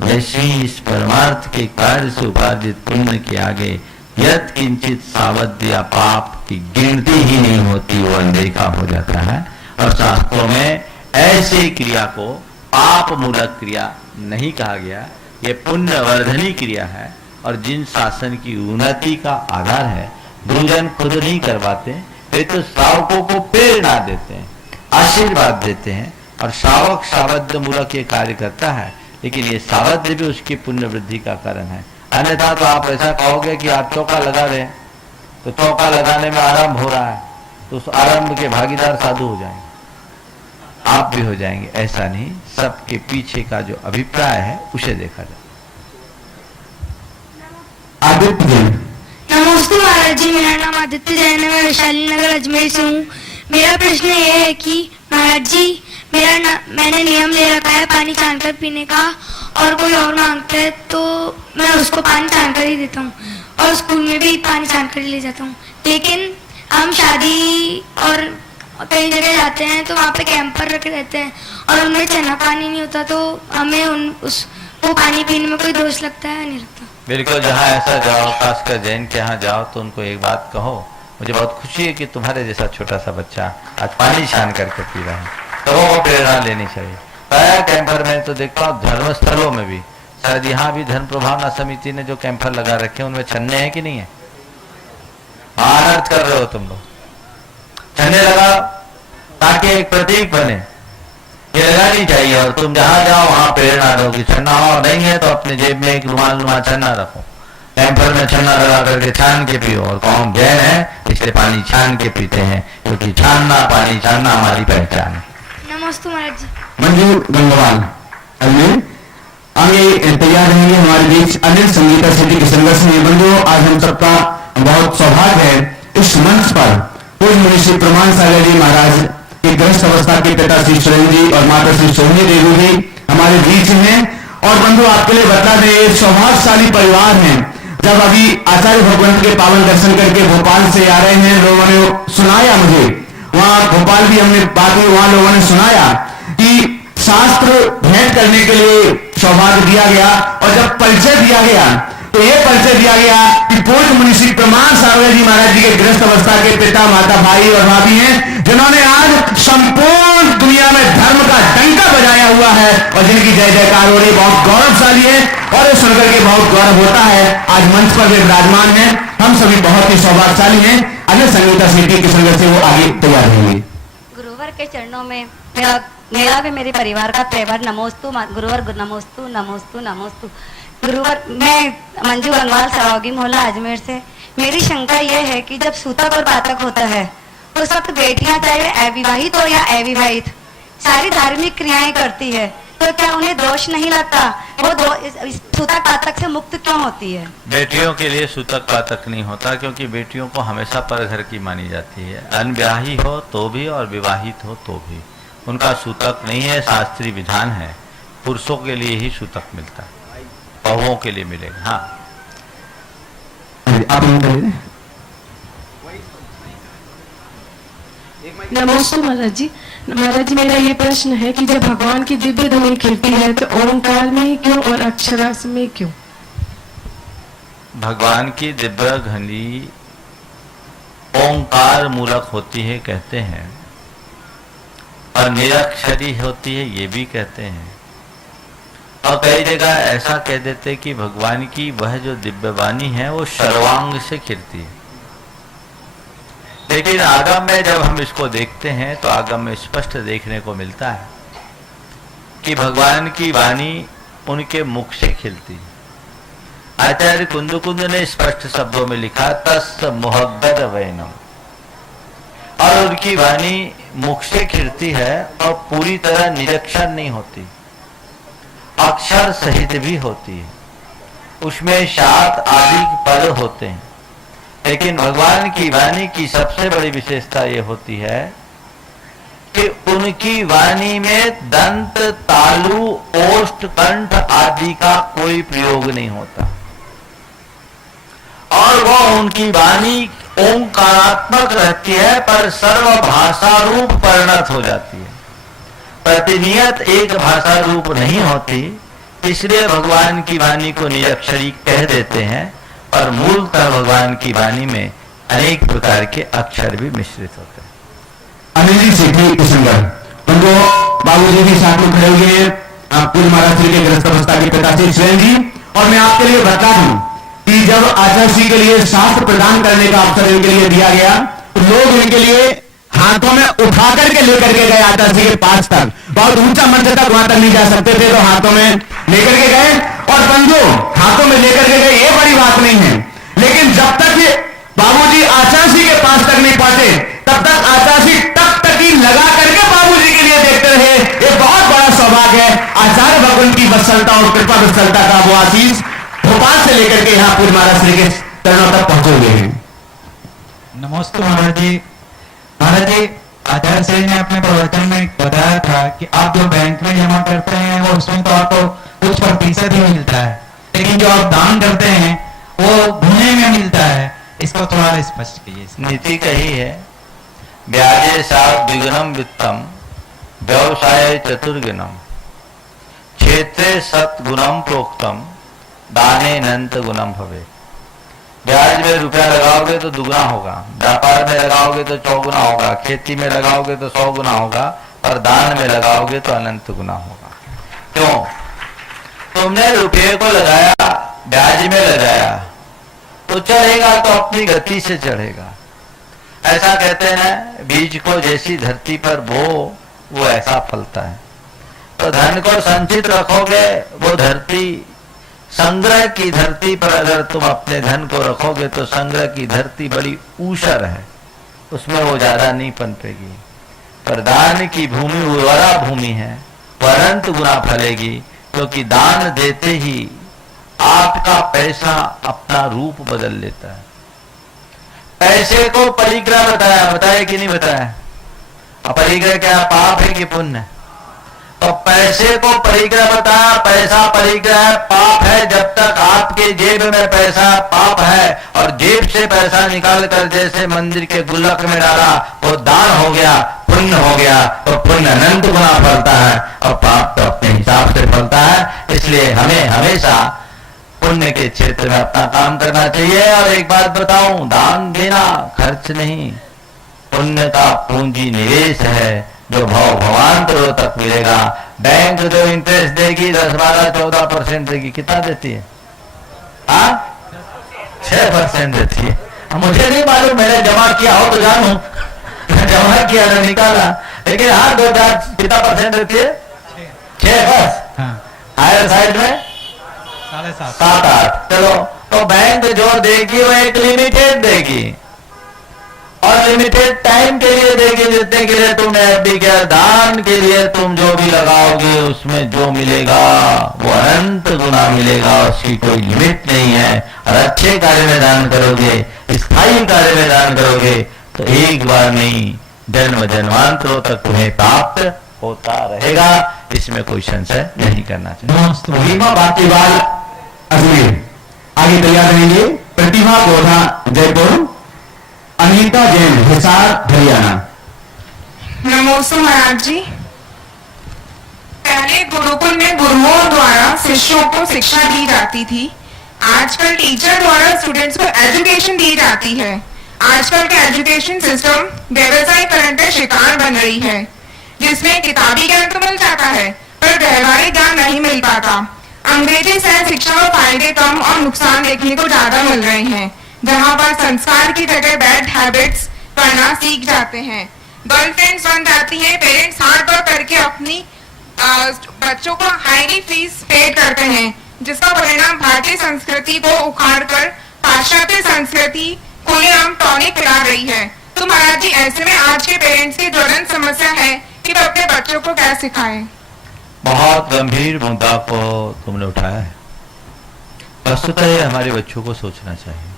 वैसे ही इस परमार्थ के कार्य से उपार्जित पुण्य के आगे यत् किंचित सावध्य या पाप की गिनती ही नहीं होती, वो अनदेखा हो जाता है। और शास्त्रों में ऐसी क्रिया को पाप मूलक क्रिया नहीं कहा गया, ये पुण्य वर्धनी क्रिया है। और जिन शासन की उन्नति का आधार है, गुरुजन खुद नहीं करवाते, वे तो श्रावकों को प्रेरणा देते हैं, आशीर्वाद देते हैं, और श्रावक सावध्य मूलक ये कार्य करता है। लेकिन ये सावध्य भी उसकी पुण्य वृद्धि का कारण है। अन्यथा तो आप ऐसा कहोगे कि आप चौका लगा रहे हैं, तो चौका लगाने में आरंभ हो रहा है, तो उस आरंभ के भागीदार साधु हो जाएंगे, आप भी हो जाएंगे। ऐसा नहीं, सबके पीछे का जो अभिप्राय है उसे देखा जाए। आदित्य, नमस्ते महाराज जी, मेरा नाम आदित्य जैन है, मैं वैशाली नगर अजमेर से हूँ। मेरा प्रश्न ये है कि महाराज जी, मैंने नियम ले रखा है पानी छानकर पीने का, और कोई और मांगता है तो मैं उसको पानी छानकर ही देता हूँ, और स्कूल में भी पानी छानकर ही ले जाता हूँ। लेकिन हम शादी और कई जगह जाते हैं तो वहाँ पे कैंपर रखे रहते हैं और उनमें चना पानी नहीं होता, तो हमें वो पानी पीने में कोई दोष लगता है या नहीं लगता? बिल्कुल, जहाँ ऐसा जाओ, खासकर जैन के यहाँ जाओ, तो उनको एक बात कहो, मुझे बहुत खुशी है कि तुम्हारे जैसा छोटा सा बच्चा आज पानी छान करके पी रहा है, तो वो प्रेरणा लेनी चाहिए। प्राय कैंपर में तो देखता हूँ, धर्म स्थलों में भी, शायद यहाँ भी धर्म प्रभावना समिति ने जो कैंपर लगा रखे हैं उनमें छन्ने हैं कि नहीं है? अनर्थ कर रहे हो तुम लोग, छन्ने लगा ताकि एक प्रतीक बने। ये लगानी चाहिए। और तुम जहां जाओ वहां प्रेरणा दो कि छन्ना और नहीं है तो अपने जेब में एक रुमाल छन्ना रखो, कैंपर में छन्ना लगा करके छान के पियो। और कौन जैन है इसलिए पानी छान के पीते हैं, क्योंकि छानना पानी छानना हमारी पहचान है। नमस्ते महाराज जी। मंजू गंगवाल अजमेर आगे तैयार रहेंगे हमारे बीच अनिल संगीता सिटी के संघर्ष में। बंधुओं, आज हम सबका बहुत सौभाग्य है इस मंच पर पूज्य मुनि श्री प्रमाण सागर जी महाराज के गृहस्थ अवस्था के पिता श्री सुरेंद्र जी और माता श्री सोहनी देवी जी हमारे बीच हैं। और बंधु, आपके लिए बता दें, ये सौभाग्यशाली परिवार हैं। जब अभी आचार्य भगवंत के पावन दर्शन करके भोपाल से आ रहे हैं, लोगों ने सुनाया मुझे, वहां भोपाल भी हमने बात हुई, वहां लोगों ने सुनाया कि शास्त्र भेंट करने के लिए सौभाग्य दिया गया। और जब परिचय दिया गया तो ये परिचय दिया गया कि पूज्य मुनि श्री प्रमाण सागर जी महाराज जी के गृहस्थ अवस्था के पिता, माता, भाई और भाभी हैं, जिन्होंने आज संपूर्ण दुनिया में धर्म का डंका बजाया हुआ है और जिनकी जय जयकार हो रही, बहुत गौरवशाली है। और ये सुनकर के बहुत गौरव होता है, आज मंच पर वे विराजमान है, हम सभी बहुत ही सौभाग्यशाली हैं। अगले संगीता सिटी के संघर्ष से वो आगे तैयार रहेंगे। गुरुवर के चरणों में मेरा भी मेरे परिवार का त्योहार नमोस्तु गुरुवर नमोस्तु नमोस्तु नमोस्तु। गुरुवर, मैं मंजू गंगवाल सरावगी मोहल्ला अजमेर से। मेरी शंका यह है कि जब सूतक और पातक होता है उस वक्त बेटियां चाहे अविवाहित हो या अविवाहित सारी धार्मिक क्रियाएं करती है, तो क्या उन्हें दोष नहीं लगता? वो सूतक पातक से मुक्त क्यों होती है? बेटियों के लिए सूतक पातक नहीं होता, क्योंकि बेटियों को हमेशा परघर की मानी जाती है। अनब्याही हो तो भी और विवाहित हो तो भी उनका सूतक नहीं है, शास्त्रीय विधान है। पुरुषों के लिए ही सूतक मिलता है, बहुओं के लिए मिलेगा। हाँ, नमस्ते महाराज जी। महाराज जी, मेरा ये प्रश्न है कि जब भगवान की दिव्य ध्वनि खिलती है तो ओंकार में ही क्यों और अक्षरास में क्यों? भगवान की दिव्य ध्वनि ओंकार मूलक होती है कहते हैं, और निरक्षरी होती है ये भी कहते हैं। और कई जगह ऐसा कह देते कि भगवान की वह जो दिव्य वाणी है वो सर्वांग से खिलती है। लेकिन आगम में जब हम इसको देखते हैं तो आगम में स्पष्ट देखने को मिलता है कि भगवान की वाणी उनके मुख से खिलती है। आचार्य कुंद ने स्पष्ट शब्दों में लिखा तस् मुहब्बत वैनम, और उनकी वाणी मुख से खिलती है और पूरी तरह निरक्षर नहीं होती, अक्षर सहित भी होती है। उसमें 7 आदि पद होते हैं। लेकिन भगवान की वाणी की सबसे बड़ी विशेषता ये होती है कि उनकी वाणी में दंत, तालु, ओष्ठ, कंठ आदि का कोई प्रयोग नहीं होता, और वह उनकी वाणी ओंकारात्मक रहती है, पर सर्व भाषा रूप परिणत हो जाती है। प्रतिनियत एक भाषा रूप नहीं होती, इसलिए भगवान की वाणी को निरक्षरी कह देते हैं, और मूलतः भगवान की वाणी में अनेक प्रकार के अक्षर भी मिश्रित होते हैं। अनिल जी सेठी किशनगढ़, उनको बाबूजी भी साथ में खड़े हुए हैं, पूज्य महाराज श्री के गृहस्थ अवस्था के पिता श्री सुरेंद्र जी। और मैं आपके लिए बता दूं कि जब आचार्य श्री के लिए शास्त्र प्रदान करने का अवसर इनके लिए दिया गया तो लोग इनके लिए हाथों में उठा करके लेकर के गए आचार्य श्री के पास तक, बहुत ऊंचा मंच तक वहां तक नहीं जा सकते थे तो हाथों में लेकर के गए। और बंधु, हाथों में लेकर के गए ये बड़ी बात नहीं है, लेकिन जब तक बाबूजी आचार्य श्री के पास तक नहीं पहुंचे तब तक आचार्य श्री टकटकी लगा करके बाबूजी के लिए देखते रहे। ये बहुत बड़ा सौभाग्य है। आचार्य भगवान की वत्सलता और कृपा वत्सलता का वो आशीष भोपाल से लेकर के यहाँ पूज्य महाराज श्री के चरणों तक पहुंचे हुए हैं। नमस्ते महाराज जी। महाराज जी, आचार्य श्री ने अपने प्रवचन में बताया था कि आप जो बैंक में जमा करते हैं वो उसमें तो आपको कुछ प्रतिशत ही मिलता है, लेकिन जो आप दान करते हैं वो गुने में मिलता है। इसको थोड़ा स्पष्ट कीजिए। नीति कही है, ब्याजे सात द्विगुणम वित्तम व्यवसाय चतुर्गुणम क्षेत्रे सतगुणम प्रोक्तम दाने अनंत गुणम भवे। ब्याज में रुपया लगाओगे तो दुगुना होगा, व्यापार में लगाओगे तो 4 गुना होगा, खेती में लगाओगे तो 100 गुना होगा, और दान में लगाओगे तो अनंत गुना होगा। क्यों? तुमने रुपये को लगाया, ब्याज में लगाया तो चढ़ेगा तो अपनी गति से चढ़ेगा। ऐसा कहते हैं ना, बीज को जैसी धरती पर बो वो ऐसा फलता है। तो धन को संचित रखोगे, वो धरती संग्रह की धरती पर अगर तुम अपने धन को रखोगे तो संग्रह की धरती बड़ी ऊषर है, उसमें वो ज्यादा नहीं पनपेगी। पर दान की भूमि उर्वरा भूमि है, परंतु गुना फलेगी, क्योंकि दान देते ही आपका पैसा अपना रूप बदल लेता है। पैसे को परिग्रह बताया कि नहीं बताया? परिग्रह क्या पाप है कि पुण्य? तो पैसे को परिग्रह बताया, पैसा परिग्रह पाप है। जब तक आपके जेब में पैसा पाप है और जेब से पैसा निकाल कर जैसे मंदिर के गुल्लक में डाला, वो दान हो गया, पुण्य हो गया। तो पुण्य अनंत गुना फलता है और पाप तो अपने हिसाब से फलता है। इसलिए हमें हमेशा पुण्य के क्षेत्र में अपना काम करना चाहिए। और एक बात बताऊं, दान देना खर्च नहीं, पुण्य का पूंजी निवेश है जो भवांतरों तक मिलेगा। बैंक जो इंटरेस्ट देगी 10, 12, 14% देगी, कितना देती है? 6% देती है। मुझे नहीं मालूम, मैंने जमा किया हो तो जानू, जमा किया ना निकाला, लेकिन हाँ 2-4 कितना % देती है? 6 बस। हायर साइड में 7-8। चलो, तो बैंक जो देगी वो एक लिमिटेड देगी और लिमिटेड टाइम के लिए देगी, जितने के लिए तुमने एफडी किया। दान के लिए तुम जो भी लगाओगे उसमें जो मिलेगा वो अनंत गुना मिलेगा, उसकी कोई लिमिट नहीं है। और अच्छे कार्य में दान करोगे, स्थायी कार्य में दान करोगे तो एक बार नहीं जन्म जन्मांतरों तक तुम्हें प्राप्त होता रहेगा। इसमें कोई संशय नहीं करना चाहिए। अजमेर आगे तैयार रहेंगे। प्रतिभा गोधा जयपुर, अनीता जैन हिसार हरियाणा। नमोस्तु महाराज जी। पहले गुरुकुल में गुरुओं द्वारा शिष्यों को शिक्षा दी जाती थी, आजकल टीचर द्वारा स्टूडेंट्स को एजुकेशन दी जाती है। आजकल का एजुकेशन सिस्टम व्यवसायीकरण का शिकार बन रही है, जिसमें किताबी ज्ञान तो मिल जाता है पर व्यवहारिक ज्ञान नहीं मिल पाता। अंग्रेजी से शिक्षा में फायदे कम और नुकसान देखने को ज्यादा मिल रहे हैं, जहाँ पर संस्कार की जगह बैड हैबिट्स करना सीख जाते हैं। गर्लफ्रेंड्स बन जाती हैं, पेरेंट्स हार्ड वर्क करके अपनी बच्चों को हाईली फीस पेड करते हैं, जिसका परिणाम भारतीय संस्कृति को उखाड़कर पाश्चात्य संस्कृति खुलेआम टॉनिक पिला रही है। तो महाराज जी, ऐसे में आज के पेरेंट्स की ज्वलंत समस्या है कि वो अपने बच्चों को क्या सिखाएं। बहुत गंभीर मुद्दा को तुमने उठाया है। वस्तुतः हमारे बच्चों को सोचना चाहिए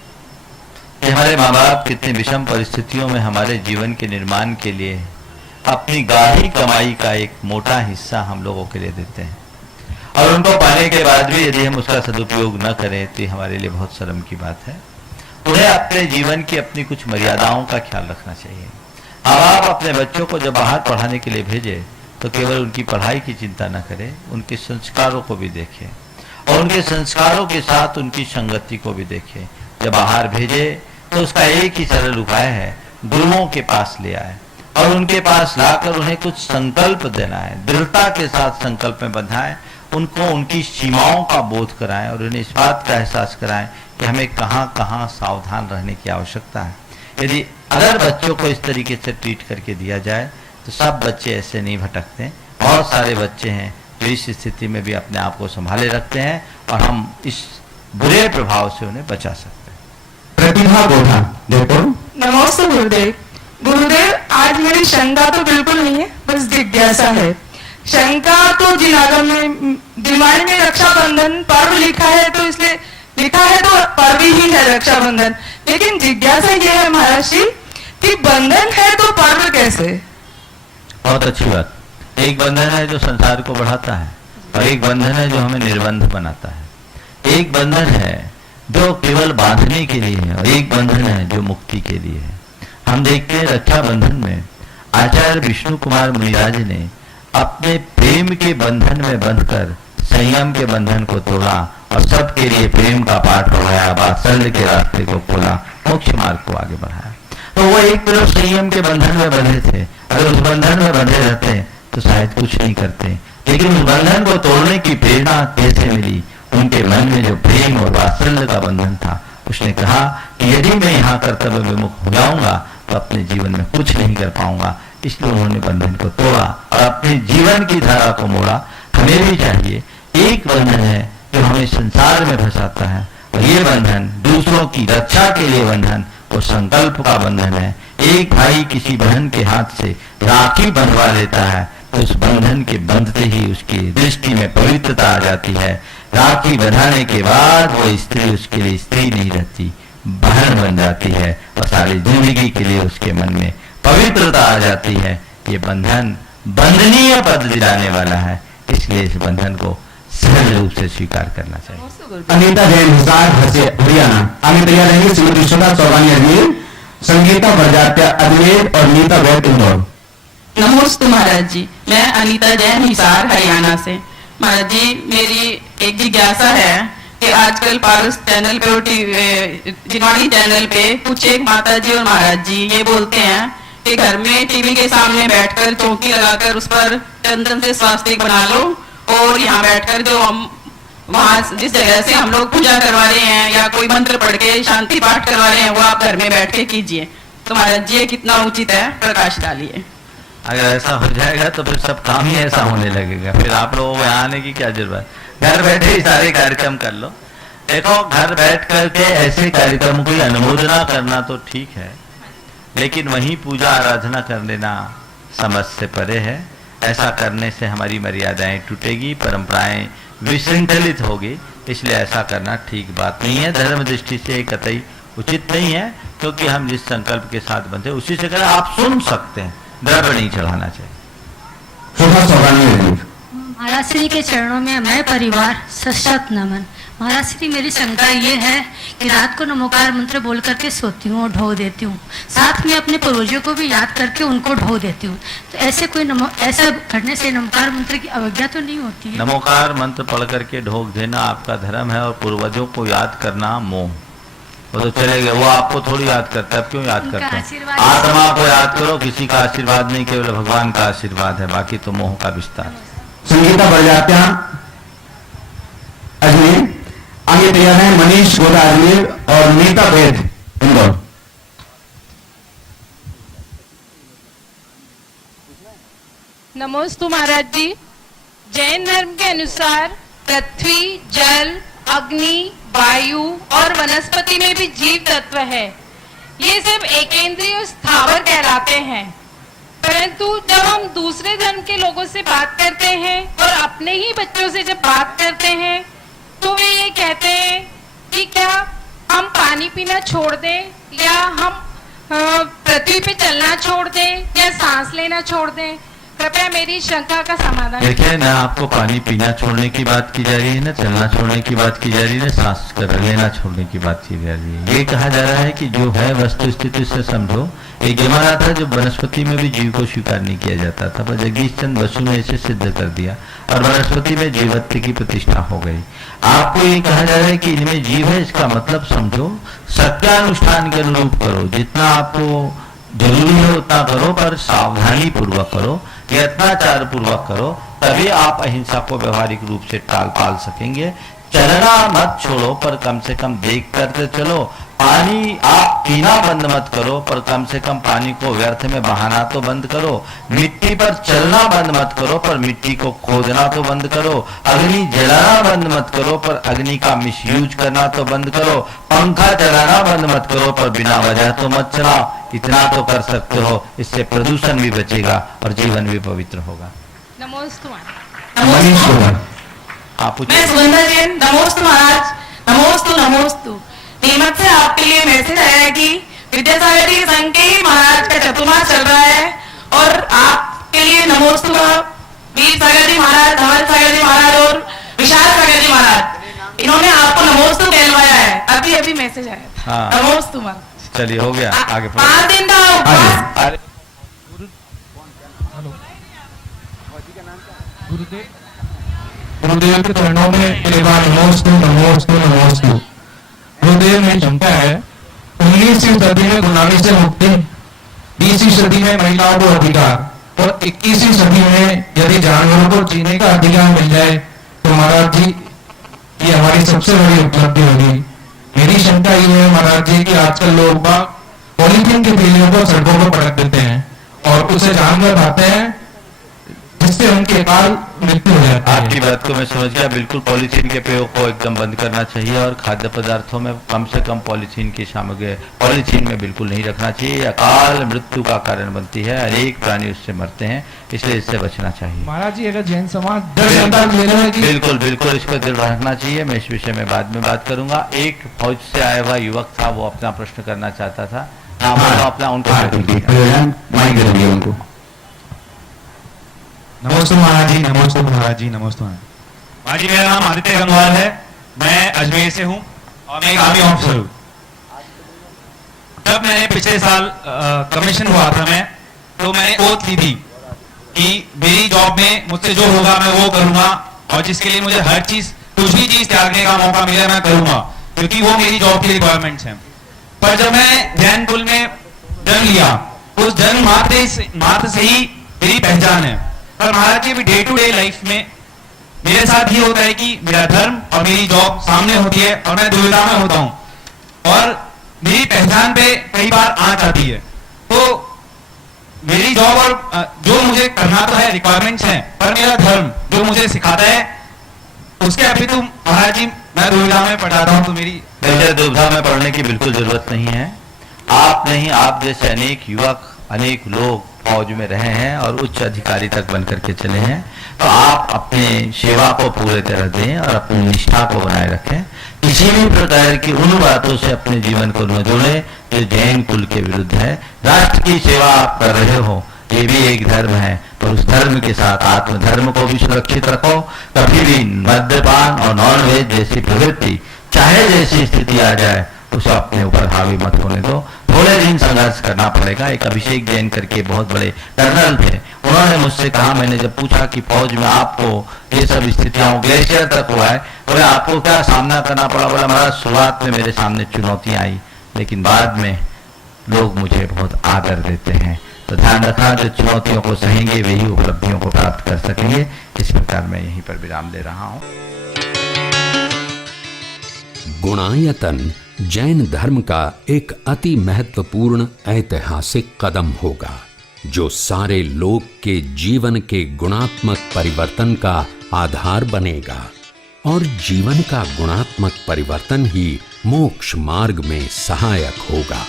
कि हमारे माँ बाप कितनी विषम परिस्थितियों में हमारे जीवन के निर्माण के लिए अपनी गाढ़ी कमाई का एक मोटा हिस्सा हम लोगों के लिए देते हैं, और उनको पाने के बाद भी यदि हम उसका सदुपयोग न करें तो हमारे लिए बहुत शर्म की बात है। उन्हें अपने जीवन की अपनी कुछ मर्यादाओं का ख्याल रखना चाहिए। अब आप अपने बच्चों को जब बाहर पढ़ाने के लिए भेजें तो केवल उनकी पढ़ाई की चिंता न करें, उनके संस्कारों को भी देखें और उनके संस्कारों के साथ उनकी संगति को भी देखें। जब बाहर भेजे तो उसका एक ही सरल उपाय है, गुरुओं के पास ले आए और उनके पास लाकर उन्हें कुछ संकल्प देना है, दृढ़ता के साथ संकल्प में बंधाएं, उनको उनकी सीमाओं का बोध कराएं और उन्हें इस बात का एहसास कराएं कि हमें कहाँ कहाँ सावधान रहने की आवश्यकता है। यदि अगर बच्चों को इस तरीके से ट्रीट करके दिया जाए तो सब बच्चे ऐसे नहीं भटकते। बहुत सारे बच्चे हैं जो इस स्थिति में भी अपने आप को संभाले रखते हैं और हम इस बुरे प्रभाव से उन्हें बचा सकते हैं। प्रतिभा गोधा जयपुर। नमस्ते गुरुदेव। गुरुदेव, आज मेरी शंका तो बिल्कुल नहीं है, बस जिज्ञासा है। शंका तो जिनागम में दिवाली में रक्षाबंधन पर्व लिखा है, तो इसलिए लिखा है तो पर्व ही है रक्षाबंधन, लेकिन जिज्ञासा ये है महाराज जी कि बंधन है तो पर्व कैसे? बहुत अच्छी बात। एक बंधन है जो संसार को बढ़ाता है और एक बंधन है जो हमें निर्बंध बनाता है। एक बंधन है जो केवल बांधने के लिए है और एक बंधन है जो मुक्ति के लिए है। हम देखते हैं रक्षाबंधन में आचार्य विष्णु कुमार मुनिराज ने अपने प्रेम के बंधन में बंधकर संयम के बंधन को तोड़ा और सबके लिए प्रेम का पाठ पढ़ाया, वात्सल्य के रास्ते को खोला, मोक्ष मार्ग को आगे बढ़ाया। तो वो एक तरफ संयम के बंधन में बंधे थे, अगर उस बंधन में बंधे रहते तो शायद कुछ नहीं करते, लेकिन उस बंधन को तोड़ने की प्रेरणा कैसे मिली? उनके मन में जो प्रेम और वात्सल्य का बंधन था, उसने कहा कि यदि मैं यहाँ कर्तव्य विमुख हो जाऊंगा तो अपने जीवन में कुछ नहीं कर पाऊंगा, इसलिए उन्होंने बंधन को तोड़ा और अपने जीवन की धारा को मोड़ा। हमें भी चाहिए, एक बंधन है जो हमें संसार में फंसाता है, और ये बंधन दूसरों की रक्षा के लिए बंधन वो संकल्प का बंधन है। एक भाई किसी बहन के हाथ से राखी बंधवा लेता है तो उस बंधन के बंधते ही उसकी दृष्टि में पवित्रता आ जाती है। राखी बंधाने के बाद वो स्त्री उसके लिए स्त्री नहीं रहती, बहन बन जाती है, और सारी जिंदगी के लिए उसके मन में पवित्रता आ जाती है। ये बंधन बंधनीय पद दिलाने वाला है, इसलिए इस बंधन को सहज रूप से स्वीकार करना चाहिए। अनीता जैन हिसार हरियाणा। आगे तैयार रहेंगे श्रीमती श्वेता चौगानी अजमेर, संगीता बरजात्या अजमेर और नीता वैद इंदौर। नमस्ते महाराज जी, मैं अनीता जैन हिसार हरियाणा से। महाराज जी, मेरी एक जिज्ञासा है कि आजकल पारस चैनल पे और जिनवाणी चैनल पे कुछ एक माता जी और महाराज जी ये बोलते हैं कि घर में टीवी के सामने बैठकर चौकी लगाकर उस पर चंदन से स्वास्तिक बना लो, और यहाँ बैठकर जो हम वहाँ जिस जगह से हम लोग पूजा करवा रहे हैं या कोई मंत्र पढ़ के शांति पाठ करवा रहे हैं वो आप घर में बैठ के कीजिए। तो महाराज जी ये कितना उचित है, प्रकाश डालिए। अगर ऐसा हो जाएगा तो फिर सब काम ही ऐसा होने लगेगा, फिर आप लोगों को यहाँ आने की क्या जरूरत, घर बैठे ही सारे कार्यक्रम कर लो। देखो, घर बैठ करके ऐसे कार्यक्रम की अनुमोदना करना तो ठीक है, लेकिन वहीं पूजा आराधना कर लेना समझ से परे है। ऐसा करने से हमारी मर्यादाएं टूटेगी, परंपराएं विशृंखलित होगी, इसलिए ऐसा करना ठीक बात नहीं है। धर्म दृष्टि से कतई उचित नहीं है, क्योंकि हम जिस संकल्प के साथ बंधे उसी से करें। आप सुन सकते हैं, द्रव्य नहीं चढ़ाना चाहिए। महाराज श्री के चरणों में मैं परिवार सशत नमन। महाराज श्री, मेरी शंका ये है कि रात को नमोकार मंत्र बोल करके सोती हूँ और ढो देती हूँ, साथ में अपने पूर्वजों को भी याद करके उनको ढो देती हूँ। तो ऐसे ऐसा करने से नमोकार मंत्र की अवज्ञा तो नहीं होती है? नमोकार मंत्र पढ़ करके ढोक देना आपका धर्म है, और पूर्वजों को याद करना मोह। वो तो चले गए, वो आपको थोड़ी याद करता है, क्यों याद करता है? आत्मा को याद करो, किसी का आशीर्वाद नहीं, केवल भगवान का आशीर्वाद है, बाकी तो मोह का विस्तार। संगीता बरजात्या अजमेर। आगे तैयार है मनीष गोरा अजमेर और नीता वैद इंदौर। नमोस्तु महाराज जी, जैन धर्म के अनुसार पृथ्वी, जल, अग्नि, वायु और वनस्पति में भी जीव तत्व है। ये सब एकेंद्रीय स्थावर कहलाते हैं, परंतु जब हम दूसरे धर्म के लोगों से बात करते हैं और अपने ही बच्चों से जब बात करते हैं तो वे ये कहते हैं कि क्या हम पानी पीना छोड़ दें, या हम पृथ्वी पे चलना छोड़ दें, या सांस लेना छोड़ दें। कृपया मेरी शंका का समाधान। देखिए ना, आपको पानी पीना छोड़ने की बात की जा रही है, ना चलना छोड़ने की बात की जा रही है, ना सांस कर लेना छोड़ने की बात की जा रही है। ये कहा जा रहा है कि जो है वस्तु स्थिति से समझो। एक जमाना था जब वनस्पति में भी जीव को स्वीकार नहीं किया जाता था, पर जगदीश चंद्र बसु ने इसे सिद्ध कर दिया और वनस्पति में जीवत्व की प्रतिष्ठा हो गई। आपको ये कहा जा रहा है कि इनमें जीव है, इसका मतलब समझो, सत्यानुष्ठान के अनुरूप करो, जितना आपको जरूरी है उतना करो, पर सावधानी पूर्वक करो, यत्नाचार पूर्वक करो, तभी आप अहिंसा को व्यवहारिक रूप से टाल पाल सकेंगे। चलना मत छोड़ो, पर कम से कम देख करके चलो। पानी आप पीना बंद मत करो, पर कम से कम पानी को व्यर्थ में बहाना तो बंद करो। मिट्टी पर चलना बंद मत करो, पर मिट्टी को खोदना तो बंद करो। अग्नि जलाना बंद मत करो, पर अग्नि का मिसयूज करना तो बंद करो। पंखा चलाना बंद मत करो, पर बिना वजह तो मत चलाओ। इतना तो कर सकते हो, इससे प्रदूषण भी बचेगा और जीवन भी पवित्र होगा। नमोस्तु मैं सुगंधा जैन। नमोस्तु महाराज, नमोस्तु नमोस्तु। नीमच से आपके लिए मैसेज आया है कि विद्यासागर जी संघ के ही महाराज का चतुर्मास चल रहा है, और आपके लिए नमोस्तु वीर सागर जी महाराज, धवल सागर जी महाराज और विशाल सागर जी महाराज, इन्होंने आपको नमोस्तु कहलवाया है। अभी अभी मैसेज आया था। नमोस्तु महाराज। चलिए, हो गया, आगे 5 दिन का उपवास। गुरुदेव के चरणों में एक बार नमोस्तु नमोस्तु नमोस्तु। गुरुदेव में शंका है, 19वीं सदी में गुलामी से मुक्ति, 20वीं सदी में महिलाओं को अधिकार, और 21वीं सदी में यदि जानवरों को जीने का अधिकार मिल जाए तो महाराज जी ये हमारी सबसे बड़ी उपलब्धि होगी। मेरी शंका ये है महाराज जी कि आजकल लोग पॉलीथीन के थैलियों को सड़कों पर पटक देते हैं, और उसे जानवर खाते हैं जिससे उनकी अकाल मृत्यु हो जाती है। आपकी बात को मैं समझ गया। बिल्कुल पॉलीथीन के प्रयोग को एकदम बंद करना चाहिए और खाद्य पदार्थों में कम से कम पॉलीथीन की सामग्री पॉलीथीन में बिल्कुल नहीं रखना चाहिए। अकाल मृत्यु का कारण बनती है, अनेक प्राणी उससे मरते हैं, इसलिए इससे बचना चाहिए। महाराज जी अगर जैन समाज बिल्कुल बिल्कुल इसको दृढ़ रखना चाहिए। मैं इस विषय में बाद में बात करूंगा। एक फौज से आया हुआ युवक था, वो अपना प्रश्न करना चाहता था। अपना उनको नमस्ते महाराज जी, नमस्ते महाराज जी, नमस्ते महाराज जी। मेरा नाम आदित्य गंगवाल है, मैं अजमेर से हूँ और मैं एक आर्मी ऑफिसर हूँ। जब मैंने पिछले साल कमीशन हुआ था मैं, तो मैंने ओथ ली थी कि मेरी जॉब में मुझसे जो होगा मैं वो करूंगा और जिसके लिए मुझे हर चीज कुछ भी चीज त्यागने का मौका मिले मैं करूंगा, क्योंकि वो मेरी जॉब की रिक्वायरमेंट्स हैं। पर जब मैं जैन कुल में जन्म लिया, उस जन्म मात्र से ही मेरी पहचान है। पर महाराज जी, डे टू डे लाइफ में मेरे साथ ये होता है कि मेरा धर्म और मेरी जॉब सामने होती है और मैं दुविधा में होता हूं और मेरी पहचान पे कई बार आंच आती है। तो मेरी जॉब और जो मुझे करना तो है, रिक्वायरमेंट्स हैं, पर मेरा धर्म जो मुझे सिखाता है उसके अभी तो महाराज जी मैं दुविधा में पड़ जाता हूँ। तो मेरी दुविधा में पड़ने की बिल्कुल जरूरत नहीं है। आप नहीं, आप जैसे अनेक युवक, अनेक लोग फौज में रहे हैं और उच्च अधिकारी तक बन करके चले हैं। तो आप अपने सेवा को पूरे तरह दें और अपनी निष्ठा को बनाए रखें। किसी भी प्रकार की उन बातों से अपने जीवन को न जोड़ें जो जैन कुल के विरुद्ध है। राष्ट्र की सेवा आप कर रहे हो, ये भी एक धर्म है, पर उस धर्म के साथ आत्मधर्म को भी सुरक्षित रखो। कभी भी मद्यपान और नॉनवेज जैसी प्रवृत्ति, चाहे जैसी स्थिति आ जाए, उसे अपने ऊपर हावी मत होने दो। थोड़े दिन संघर्ष करना पड़ेगा। एक अभिषेक जैन करके बहुत बड़े कर्नल थे, उन्होंने मुझसे कहा, मैंने जब पूछा कि फौज में आपको ये सब स्थितियां ग्लेशियर तक हुआ है, बोले आपको क्या सामना करना पड़ा? बोला महाराज, शुरुआत में मेरे सामने चुनौतियां आई, लेकिन बाद में लोग मुझे बहुत आदर देते हैं। तो ध्यान रखना, जो चुनौतियों को सहेंगे वही उपलब्धियों को प्राप्त कर सकेंगे। इस प्रकार मैं यहीं पर विराम दे रहा हूँ। गुणायतन जैन धर्म का एक अति महत्वपूर्ण ऐतिहासिक कदम होगा, जो सारे लोग के जीवन के गुणात्मक परिवर्तन का आधार बनेगा और जीवन का गुणात्मक परिवर्तन ही मोक्ष मार्ग में सहायक होगा।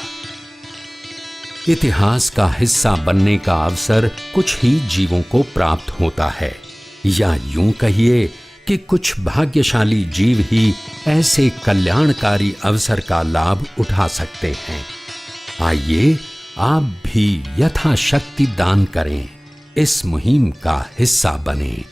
इतिहास का हिस्सा बनने का अवसर कुछ ही जीवों को प्राप्त होता है, या यूं कहिए कि कुछ भाग्यशाली जीव ही ऐसे कल्याणकारी अवसर का लाभ उठा सकते हैं। आइए आप भी यथाशक्ति दान करें, इस मुहिम का हिस्सा बनें।